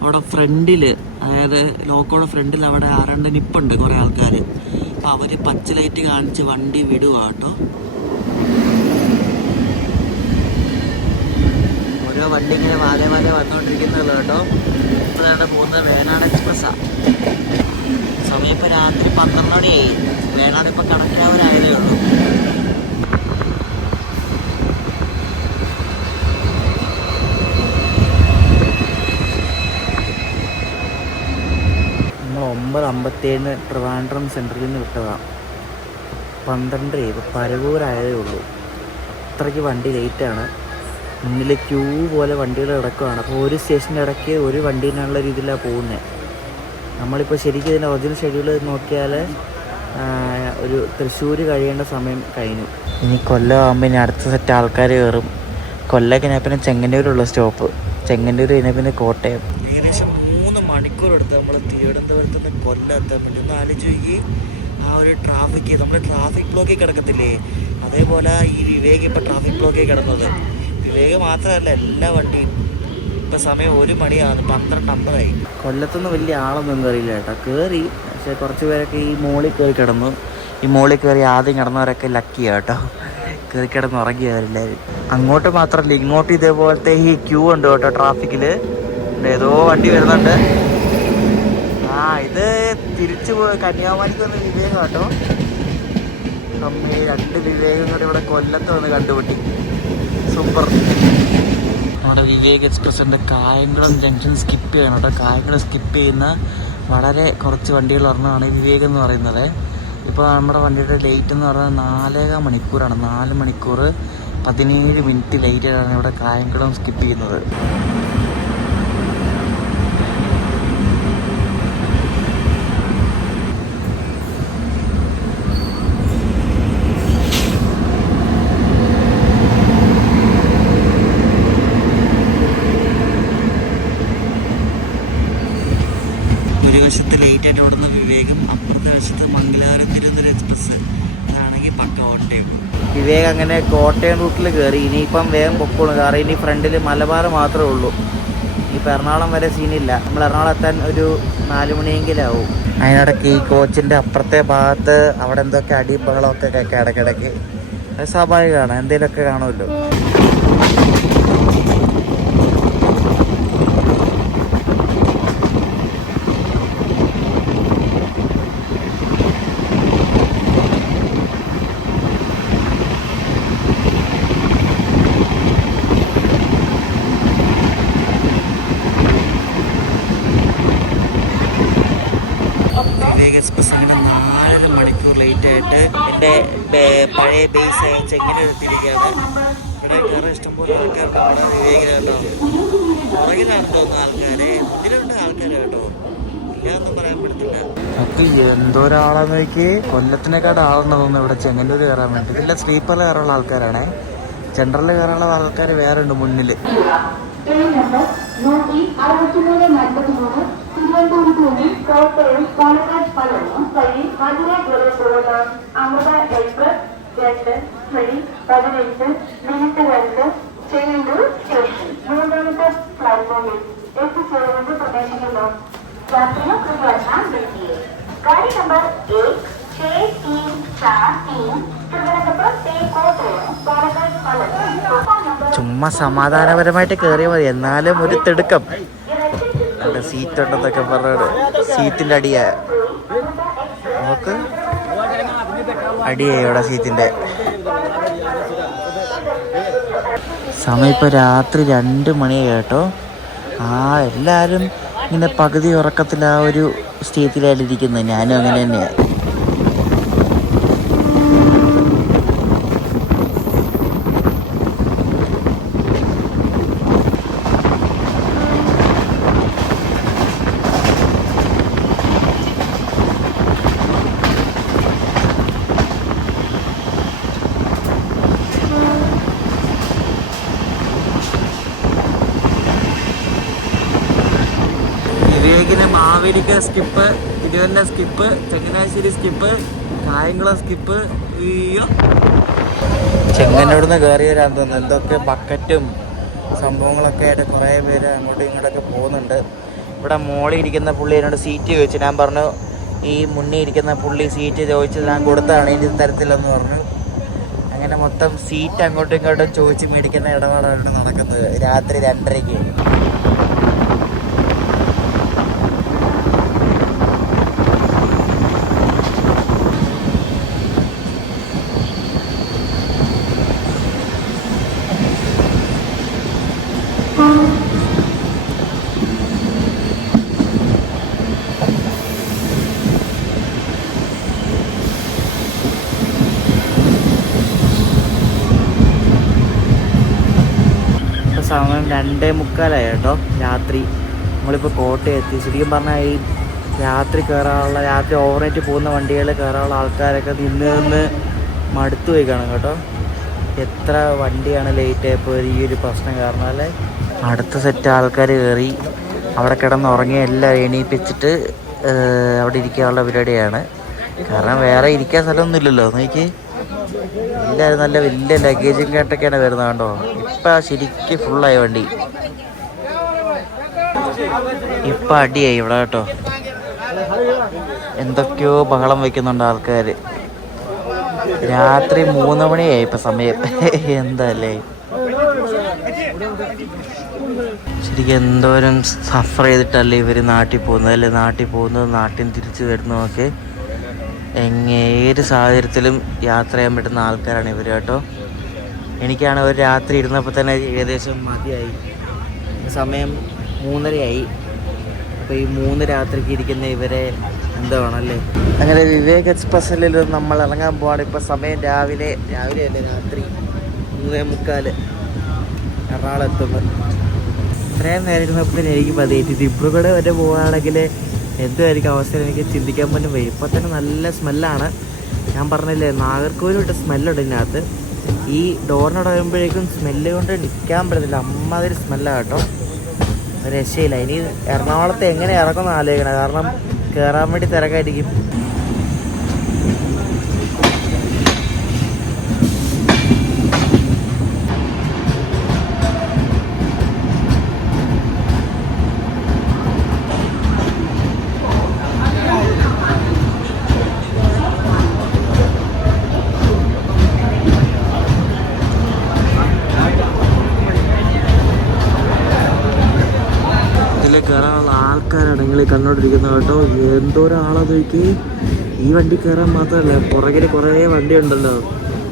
അവിടെ ഫ്രണ്ടിൽ, അതായത് ലോക്കോയുടെ ഫ്രണ്ടിൽ അവിടെ ആരാണ്ട് നിപ്പുണ്ട് കുറേ ആൾക്കാർ. അപ്പോൾ അവർ പച്ച ലൈറ്റ് കാണിച്ച് വണ്ടി വിടുക കേട്ടോ. ഓരോ വണ്ടി ഇങ്ങനെ വാലേ വന്നുകൊണ്ടിരിക്കുന്നുള്ളൂ കേട്ടോ. ഇപ്പോഴാണ് പോകുന്നത് വേണാട് എക്സ്പ്രസ്സാണ്. സമയം ഇപ്പോൾ രാത്രി 12 മണിയായി. വേണാട് ഇപ്പോൾ കടക്കാവരായതേ ഉള്ളൂ. നമ്മൾ 9:57 ട്രിവാൻഡ്രം സെൻട്രലിൽ നിന്ന് വിട്ടതാണ്. 12 ഇപ്പോൾ പരവൂരായതേ ഉള്ളൂ. അത്രയ്ക്ക് വണ്ടി ലേറ്റാണ്. മുന്നിൽ ക്യൂ പോലെ വണ്ടികൾ കിടക്കുകയാണ്. അപ്പോൾ ഒരു സ്റ്റേഷൻ്റെ ഇടയ്ക്ക് ഒരു വണ്ടീനുള്ള രീതിയിലാണ് പോകുന്നത്. നമ്മളിപ്പോൾ ശരിക്കും ഇതിൻ്റെ ഒറിജിനൽ ഷെഡ്യൂൾ നോക്കിയാൽ ഒരു തൃശ്ശൂർ കഴിയേണ്ട സമയം കഴിഞ്ഞു. ഇനി കൊല്ലം ആകുമ്പോൾ ഇനി അടുത്ത സെറ്റ് ആൾക്കാർ കയറും. കൊല്ലം കഴിഞ്ഞാൽ പിന്നെ ചെങ്ങന്നൂരുള്ള സ്റ്റോപ്പ്. ചെങ്ങന്നൂർ കഴിഞ്ഞാൽ പിന്നെ കോട്ടയം. ഏകദേശം 3 മണിക്കൂർ എടുത്ത് നമ്മൾ തിരുവനന്തപുരത്ത് നിന്ന് കൊല്ലം എത്താൻ വേണ്ടി. ഒന്ന് ആലോചിച്ച് ആ ഒരു ട്രാഫിക്, നമ്മൾ ട്രാഫിക് ബ്ലോക്കിൽ കിടക്കത്തില്ലേ, അതേപോലെ ഈ വിവേക് ഇപ്പോൾ ട്രാഫിക് ബ്ലോക്കിൽ കിടന്നത്. വിവേക് മാത്രമല്ല, എല്ലാ വണ്ടിയും. ഇപ്പം സമയം 1 മണിയാണ്, 12:50. കൊല്ലത്തുനിന്ന് വലിയ ആളൊന്നും കയറിയില്ല കേട്ടോ. കയറി, പക്ഷേ കുറച്ച് പേരൊക്കെ ഈ മോളിൽ കയറി കിടന്നു. ഈ മോളിൽ കയറി ആദ്യം കിടന്നവരൊക്കെ ലക്കിയാണ് കേട്ടോ. കയറി കിടന്ന് ഉറങ്ങിയവരെല്ലാവരും. അങ്ങോട്ട് മാത്രമല്ല, ഇങ്ങോട്ട് ഇതേപോലത്തെ ഈ ക്യൂ ഉണ്ട് കേട്ടോ ട്രാഫിക്കിൽ. ഏതോ വണ്ടി വരുന്നുണ്ട്. ഇത് തിരിച്ചു കന്യാകുമാരിക്ക് വന്ന് വിവേകം കേട്ടോ. അമ്മേ, 2 വിവേകം കൂടെ ഇവിടെ കൊല്ലത്ത് വന്ന് കണ്ടുപിട്ടി. സൂപ്പർ. നമ്മുടെ വിവേക് എക്സ്പ്രസിൻ്റെ കായംകുളം ജംഗ്ഷൻ സ്കിപ്പ് ചെയ്യണം കേട്ടോ. കായംകുളം സ്കിപ്പ് ചെയ്യുന്ന വളരെ കുറച്ച് വണ്ടികൾ ഒരെണ്ണമാണ് വിവേക് എന്ന് പറയുന്നത്. ഇപ്പോൾ നമ്മുടെ വണ്ടിയുടെ ലേറ്റ് എന്ന് പറയുന്നത് 4.25 മണിക്കൂറാണ്. 4 മണിക്കൂർ 17 മിനിറ്റ് ലേറ്റാണ് ഇവിടെ കായംകുളം സ്കിപ്പ് ചെയ്യുന്നത്. ഒരു വശത്ത് ലേറ്റ് ആയിട്ട് ഓടുന്ന വിവേകം, അപ്പുറത്തെ വശത്ത് മംഗലാപുരം തിരുവനന്തപുരം എക്സ്പ്രസ്. അതാണെങ്കിൽ പക്ക കോട്ടയം. വിവേക് അങ്ങനെ കോട്ടയം റൂട്ടിൽ കയറി. ഇനിയിപ്പം വേഗം പൊക്കോളും. കാരണം ഇനി ഫ്രണ്ടിൽ മലബാർ മാത്രമേ ഉള്ളൂ. ഇനിയിപ്പോൾ എറണാകുളം വരെ സീനില്ല. നമ്മൾ എറണാകുളം എത്താൻ ഒരു 4 മണിയെങ്കിലും ആവും. അതിനിടയ്ക്ക് ഈ കോച്ചിൻ്റെ അപ്പുറത്തെ ഭാഗത്ത് അവിടെ എന്തൊക്കെ അടിപ്പകളൊക്കെ കേൾക്കാം ഇടയ്ക്കിടയ്ക്ക്. അത് സ്വാഭാവികമാണ്, എന്തെങ്കിലുമൊക്കെ കാണുമല്ലോ. എക്സ്പ്രസ് ഇങ്ങനെ 4.5 മണിക്കൂർ ലേറ്റ് ആയിട്ട്. എൻ്റെ പഴയ ബേസ് ചെങ്ങനെ എടുത്തിരിക്കുകയാണ്. ഇവിടെ കയറാൻ ഇഷ്ടംപോലെ ആൾക്കാരുണ്ട്. അവിടെ വിവേകിന് കേട്ടോ, പുറകിലാണ് തോന്നുന്ന ആൾക്കാരെ, മുന്നിലുണ്ട് ആൾക്കാർ കേട്ടോ, ഇല്ലാന്നും പറയാൻ പറ്റത്തില്ല. അത് എന്തോരാളാന്ന് നോക്കി, കൊല്ലത്തിനെക്കാട് ആളുണ്ടെന്ന് തോന്നുന്നു ഇവിടെ ചെങ്ങന്നൂർ കയറാൻ വേണ്ടി. ഇതില്ല സ്ലീപ്പറിൽ കയറാനുള്ള ആൾക്കാരാണേ, ജനറലിൽ കയറാനുള്ള ആൾക്കാർ വേറെ ഉണ്ട് മുന്നിൽ. गाड़ी नंबर 16343 ചുമ്മാ സമാധാനപരമായിട്ട് കയറിയാൽ മതി, എന്നാലും ഒരു തിടുക്കം. നല്ല സീറ്റ് ഉണ്ടെന്നൊക്കെ പറഞ്ഞത് സീറ്റിൻ്റെ അടിയാ നോക്ക്, അടിയായി ഇവിടെ സീറ്റിൻ്റെ. സമയം ഇപ്പോൾ രാത്രി 2 മണിയായി കേട്ടോ. എല്ലാവരും ഇങ്ങനെ പകുതി ഉറക്കത്തിൽ ആ ഒരു സ്റ്റേറ്റിലായിട്ടിരിക്കുന്നത്. ഞാനും അങ്ങനെ തന്നെയാണ്. മാവേലിക്ക skip, Thiruvalla skip, Changanassery skip, Kayamkulam skip. ചെങ്ങന്നൂർന്ന് കയറി വരാൻ തോന്നുന്നു. എന്തൊക്കെ ബക്കറ്റും സംഭവങ്ങളൊക്കെ ആയിട്ട് കുറേ പേര് അങ്ങോട്ടും ഇങ്ങോട്ടൊക്കെ പോകുന്നുണ്ട്. ഇവിടെ മോളിൽ ഇരിക്കുന്ന പുള്ളി എന്നോട് സീറ്റ് ചോദിച്ചു. ഞാൻ പറഞ്ഞു ഈ മുന്നിൽ ഇരിക്കുന്ന പുള്ളി സീറ്റ് ചോദിച്ചത് ഞാൻ കൊടുത്തതാണ്, ഇനി തരത്തില്ലെന്ന് പറഞ്ഞു. അങ്ങനെ മൊത്തം സീറ്റ് അങ്ങോട്ടും ഇങ്ങോട്ടും ചോദിച്ച് മേടിക്കുന്ന ഇടപാടാണ് നടക്കുന്നത് രാത്രി 2:30. സമയം 2:45 കേട്ടോ രാത്രി. നമ്മളിപ്പോൾ കോട്ടയം എത്തി. ശരിക്കും പറഞ്ഞാൽ ഈ രാത്രി കയറാനുള്ള, രാത്രി ഓവർനൈറ്റ് പോകുന്ന വണ്ടികൾ കയറാനുള്ള ആൾക്കാരൊക്കെ നിന്ന് മടുത്തു പോയി കാണും കേട്ടോ. എത്ര വണ്ടിയാണ് ലേറ്റ് ആയപ്പോൾ ഈ ഒരു പ്രശ്നം കാരണം അല്ലേ. അടുത്ത സെറ്റ് ആൾക്കാർ കയറി അവിടെ കിടന്ന് ഉറങ്ങി എല്ലാം എണീപ്പിച്ചിട്ട് അവിടെ ഇരിക്കാനുള്ള പരിപാടിയാണ്. കാരണം വേറെ ഇരിക്കാൻ സ്ഥലമൊന്നുമില്ലല്ലോ. നോക്കി എല്ലാവരും നല്ല വലിയ ലഗേജും കേട്ടൊക്കെയാണ് വരുന്നത് കണ്ടോ. ഇപ്പം ശരിക്കും ഫുള്ളായി വണ്ടി. ഇപ്പം അടിയായി ഇവിടെ കേട്ടോ. എന്തൊക്കെയോ ബഹളം വയ്ക്കുന്നുണ്ട് ആൾക്കാർ. രാത്രി 3 മണിയായി ഇപ്പം സമയം. എന്തല്ലേ ശരിക്കും എന്തോരം സഫർ ചെയ്തിട്ടല്ലേ ഇവർ നാട്ടിൽ പോകുന്നത് അല്ലേ. നാട്ടിൽ പോകുന്നത്, നാട്ടിൽ നിന്ന് തിരിച്ചു വരുന്നതൊക്കെ ഏത് സാഹചര്യത്തിലും യാത്ര ചെയ്യാൻ പറ്റുന്ന ആൾക്കാരാണ് ഇവർ കേട്ടോ. എനിക്കാണ് ഒരു രാത്രി ഇരുന്നപ്പോൾ തന്നെ ഏകദേശം മതിയായി. സമയം 3:30 അപ്പോൾ ഈ 3 രാത്രിക്ക് ഇരിക്കുന്ന ഇവരെ എന്താ വേണമല്ലേ. അങ്ങനെ വിവേക് എക്സ്പ്രസ്സിൽ നമ്മൾ ഇറങ്ങാൻ പോവാണ്. ഇപ്പോൾ സമയം രാവിലെ അല്ലേ, രാത്രി 3:45 എറണാകുളം എത്തുമ്പോൾ. ഇത്രയും നേരം ഇരുന്നപ്പോൾ എനിക്ക് പതിയേറ്റി. ദിബ്രുഗഡ് വരെ പോവുകയാണെങ്കിൽ എന്തായിരിക്കും അവസ്ഥ എനിക്ക് ചിന്തിക്കാൻ പോലും വരും. ഇപ്പം തന്നെ നല്ല സ്മെല്ലാണ്. ഞാൻ പറഞ്ഞില്ലേ, നാഗർകോവിൽ വിട്ട സ്മെല്ലുണ്ട് ഇതിനകത്ത്. ഈ ഡോറിനോട് വരുമ്പോഴേക്കും സ്മെല്ല് കൊണ്ട് നിൽക്കാൻ പറ്റത്തില്ല. അമ്മാതിരി സ്മെല്ലാണ് കേട്ടോ, രക്ഷയില്ല. ഇനി എറണാകുളത്ത് എങ്ങനെ ഇറങ്ങുമെന്ന് ആലോചിക്കണം. കാരണം കയറാൻ വേണ്ടി തിരക്കായിരിക്കും. കയറാനുള്ള ആൾക്കാരാണ് നിങ്ങൾ കണ്ടോണ്ടിരിക്കുന്നത് കേട്ടോ. എന്തോരാളാന്ന് നോക്കി. ഈ വണ്ടി കയറാൻ മാത്രമല്ല, പുറകിൽ കുറേ വണ്ടി ഉണ്ടല്ലോ,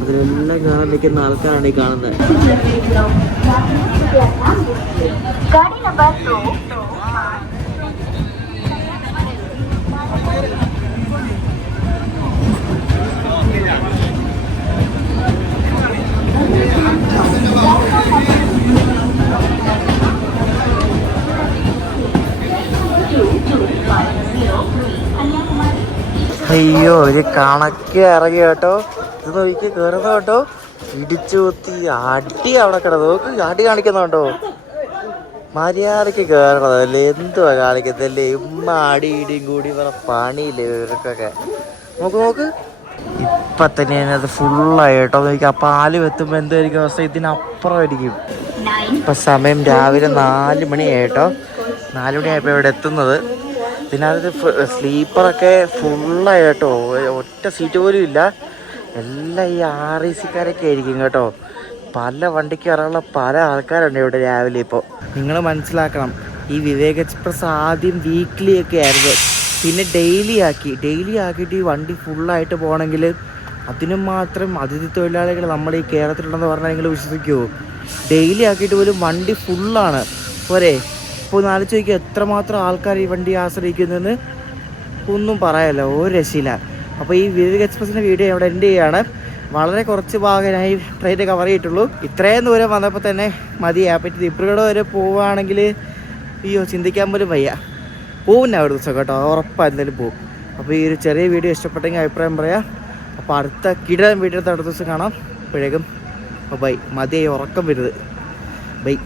അതിലെല്ലാം കയറാൻ നിൽക്കുന്ന ആൾക്കാരാണ് ഈ കാണുന്നത്. അയ്യോ ഒരു കണക്ക് ഇറങ്ങി കേട്ടോ. ഇത് നോക്കി കയറുന്ന കേട്ടോ, ഇടിച്ചു കുത്തി അടി അവിടെ കിടന്നു. നോക്ക് അടി കാണിക്കുന്നുണ്ടോ, മര്യാദക്ക് കയറണത് അല്ലേ, എന്തുവാ കാണിക്കത്തല്ലേ. ഉമ്മ അടി ഇടിയും കൂടി പണിയില്ലേ ഇവർക്കൊക്കെ. നോക്ക് നോക്ക് ഇപ്പം തന്നെ അത് ഫുള്ളായി കേട്ടോ. നോക്കി ആ പാല് വെത്തുമ്പോൾ എന്തായിരിക്കും അവസ്ഥ, ഇതിനപ്പുറമായിരിക്കും. ഇപ്പം സമയം രാവിലെ 4 മണിയായിട്ടോ. 4 മണിയായപ്പോൾ ഇവിടെ എത്തുന്നത്. ഇതിനകത്ത് സ്ലീപ്പറൊക്കെ ഫുള്ളായി കേട്ടോ, ഒറ്റ സീറ്റ് പോലും ഇല്ല. എല്ലാം ഈ REC-ക്കാരൊക്കെ ആയിരിക്കും കേട്ടോ. പല വണ്ടിക്ക് വരാനുള്ള പല ആൾക്കാരുണ്ട് ഇവിടെ രാവിലെ. ഇപ്പോൾ നിങ്ങൾ മനസ്സിലാക്കണം, ഈ വിവേക് എക്സ്പ്രസ് ആദ്യം വീക്ക്ലി ഒക്കെ ആയിരുന്നു, പിന്നെ ഡെയിലി ആക്കിയിട്ട് ഈ വണ്ടി ഫുള്ളായിട്ട് പോകണമെങ്കിൽ അതിനും മാത്രം അതിഥി തൊഴിലാളികൾ നമ്മുടെ ഈ കേരളത്തിലുണ്ടെന്ന് പറഞ്ഞാൽ നിങ്ങൾ വിശ്വസിക്കുമോ? ഡെയിലി ആക്കിയിട്ട് പോലും വണ്ടി ഫുള്ളാണ് പോരെ. ഇപ്പോൾ ആലോചിച്ച് നോക്കിയാൽ എത്രമാത്രം ആൾക്കാർ ഈ വണ്ടി ആശ്രയിക്കുന്നതെന്ന് ഒന്നും പറയാമല്ല, ഒരു രക്ഷയില്ല. അപ്പോൾ ഈ വിവേക് എക്സ്പ്രസിൻ്റെ വീഡിയോ ഇവിടെ എൻഡ് ചെയ്യുകയാണ്. വളരെ കുറച്ച് ഭാഗമായി ട്രെയിൻ കവർ ചെയ്തിട്ടുള്ളൂ. ഇത്രയും ദൂരം വന്നപ്പോൾ തന്നെ മതിയാപ്പറ്റി ദിബ്രുഗഡ് വരെ പോവുകയാണെങ്കിൽ അയ്യോ ചിന്തിക്കാൻ പോലും വയ്യ. പോവും ഞാൻ ഒരു ദിവസം കേട്ടോ, ഉറപ്പാണ് എന്തായാലും പോവും. അപ്പോൾ ഈ ഒരു ചെറിയ വീഡിയോ ഇഷ്ടപ്പെട്ടെങ്കിൽ അഭിപ്രായം പറയാം. അപ്പോൾ അടുത്ത കിടൻ വീഡിയോ അടുത്ത ദിവസം കാണാം. അപ്പോഴേക്കും ബൈ. മതിയായി, ഉറക്കം വരുന്നത്. ബൈ.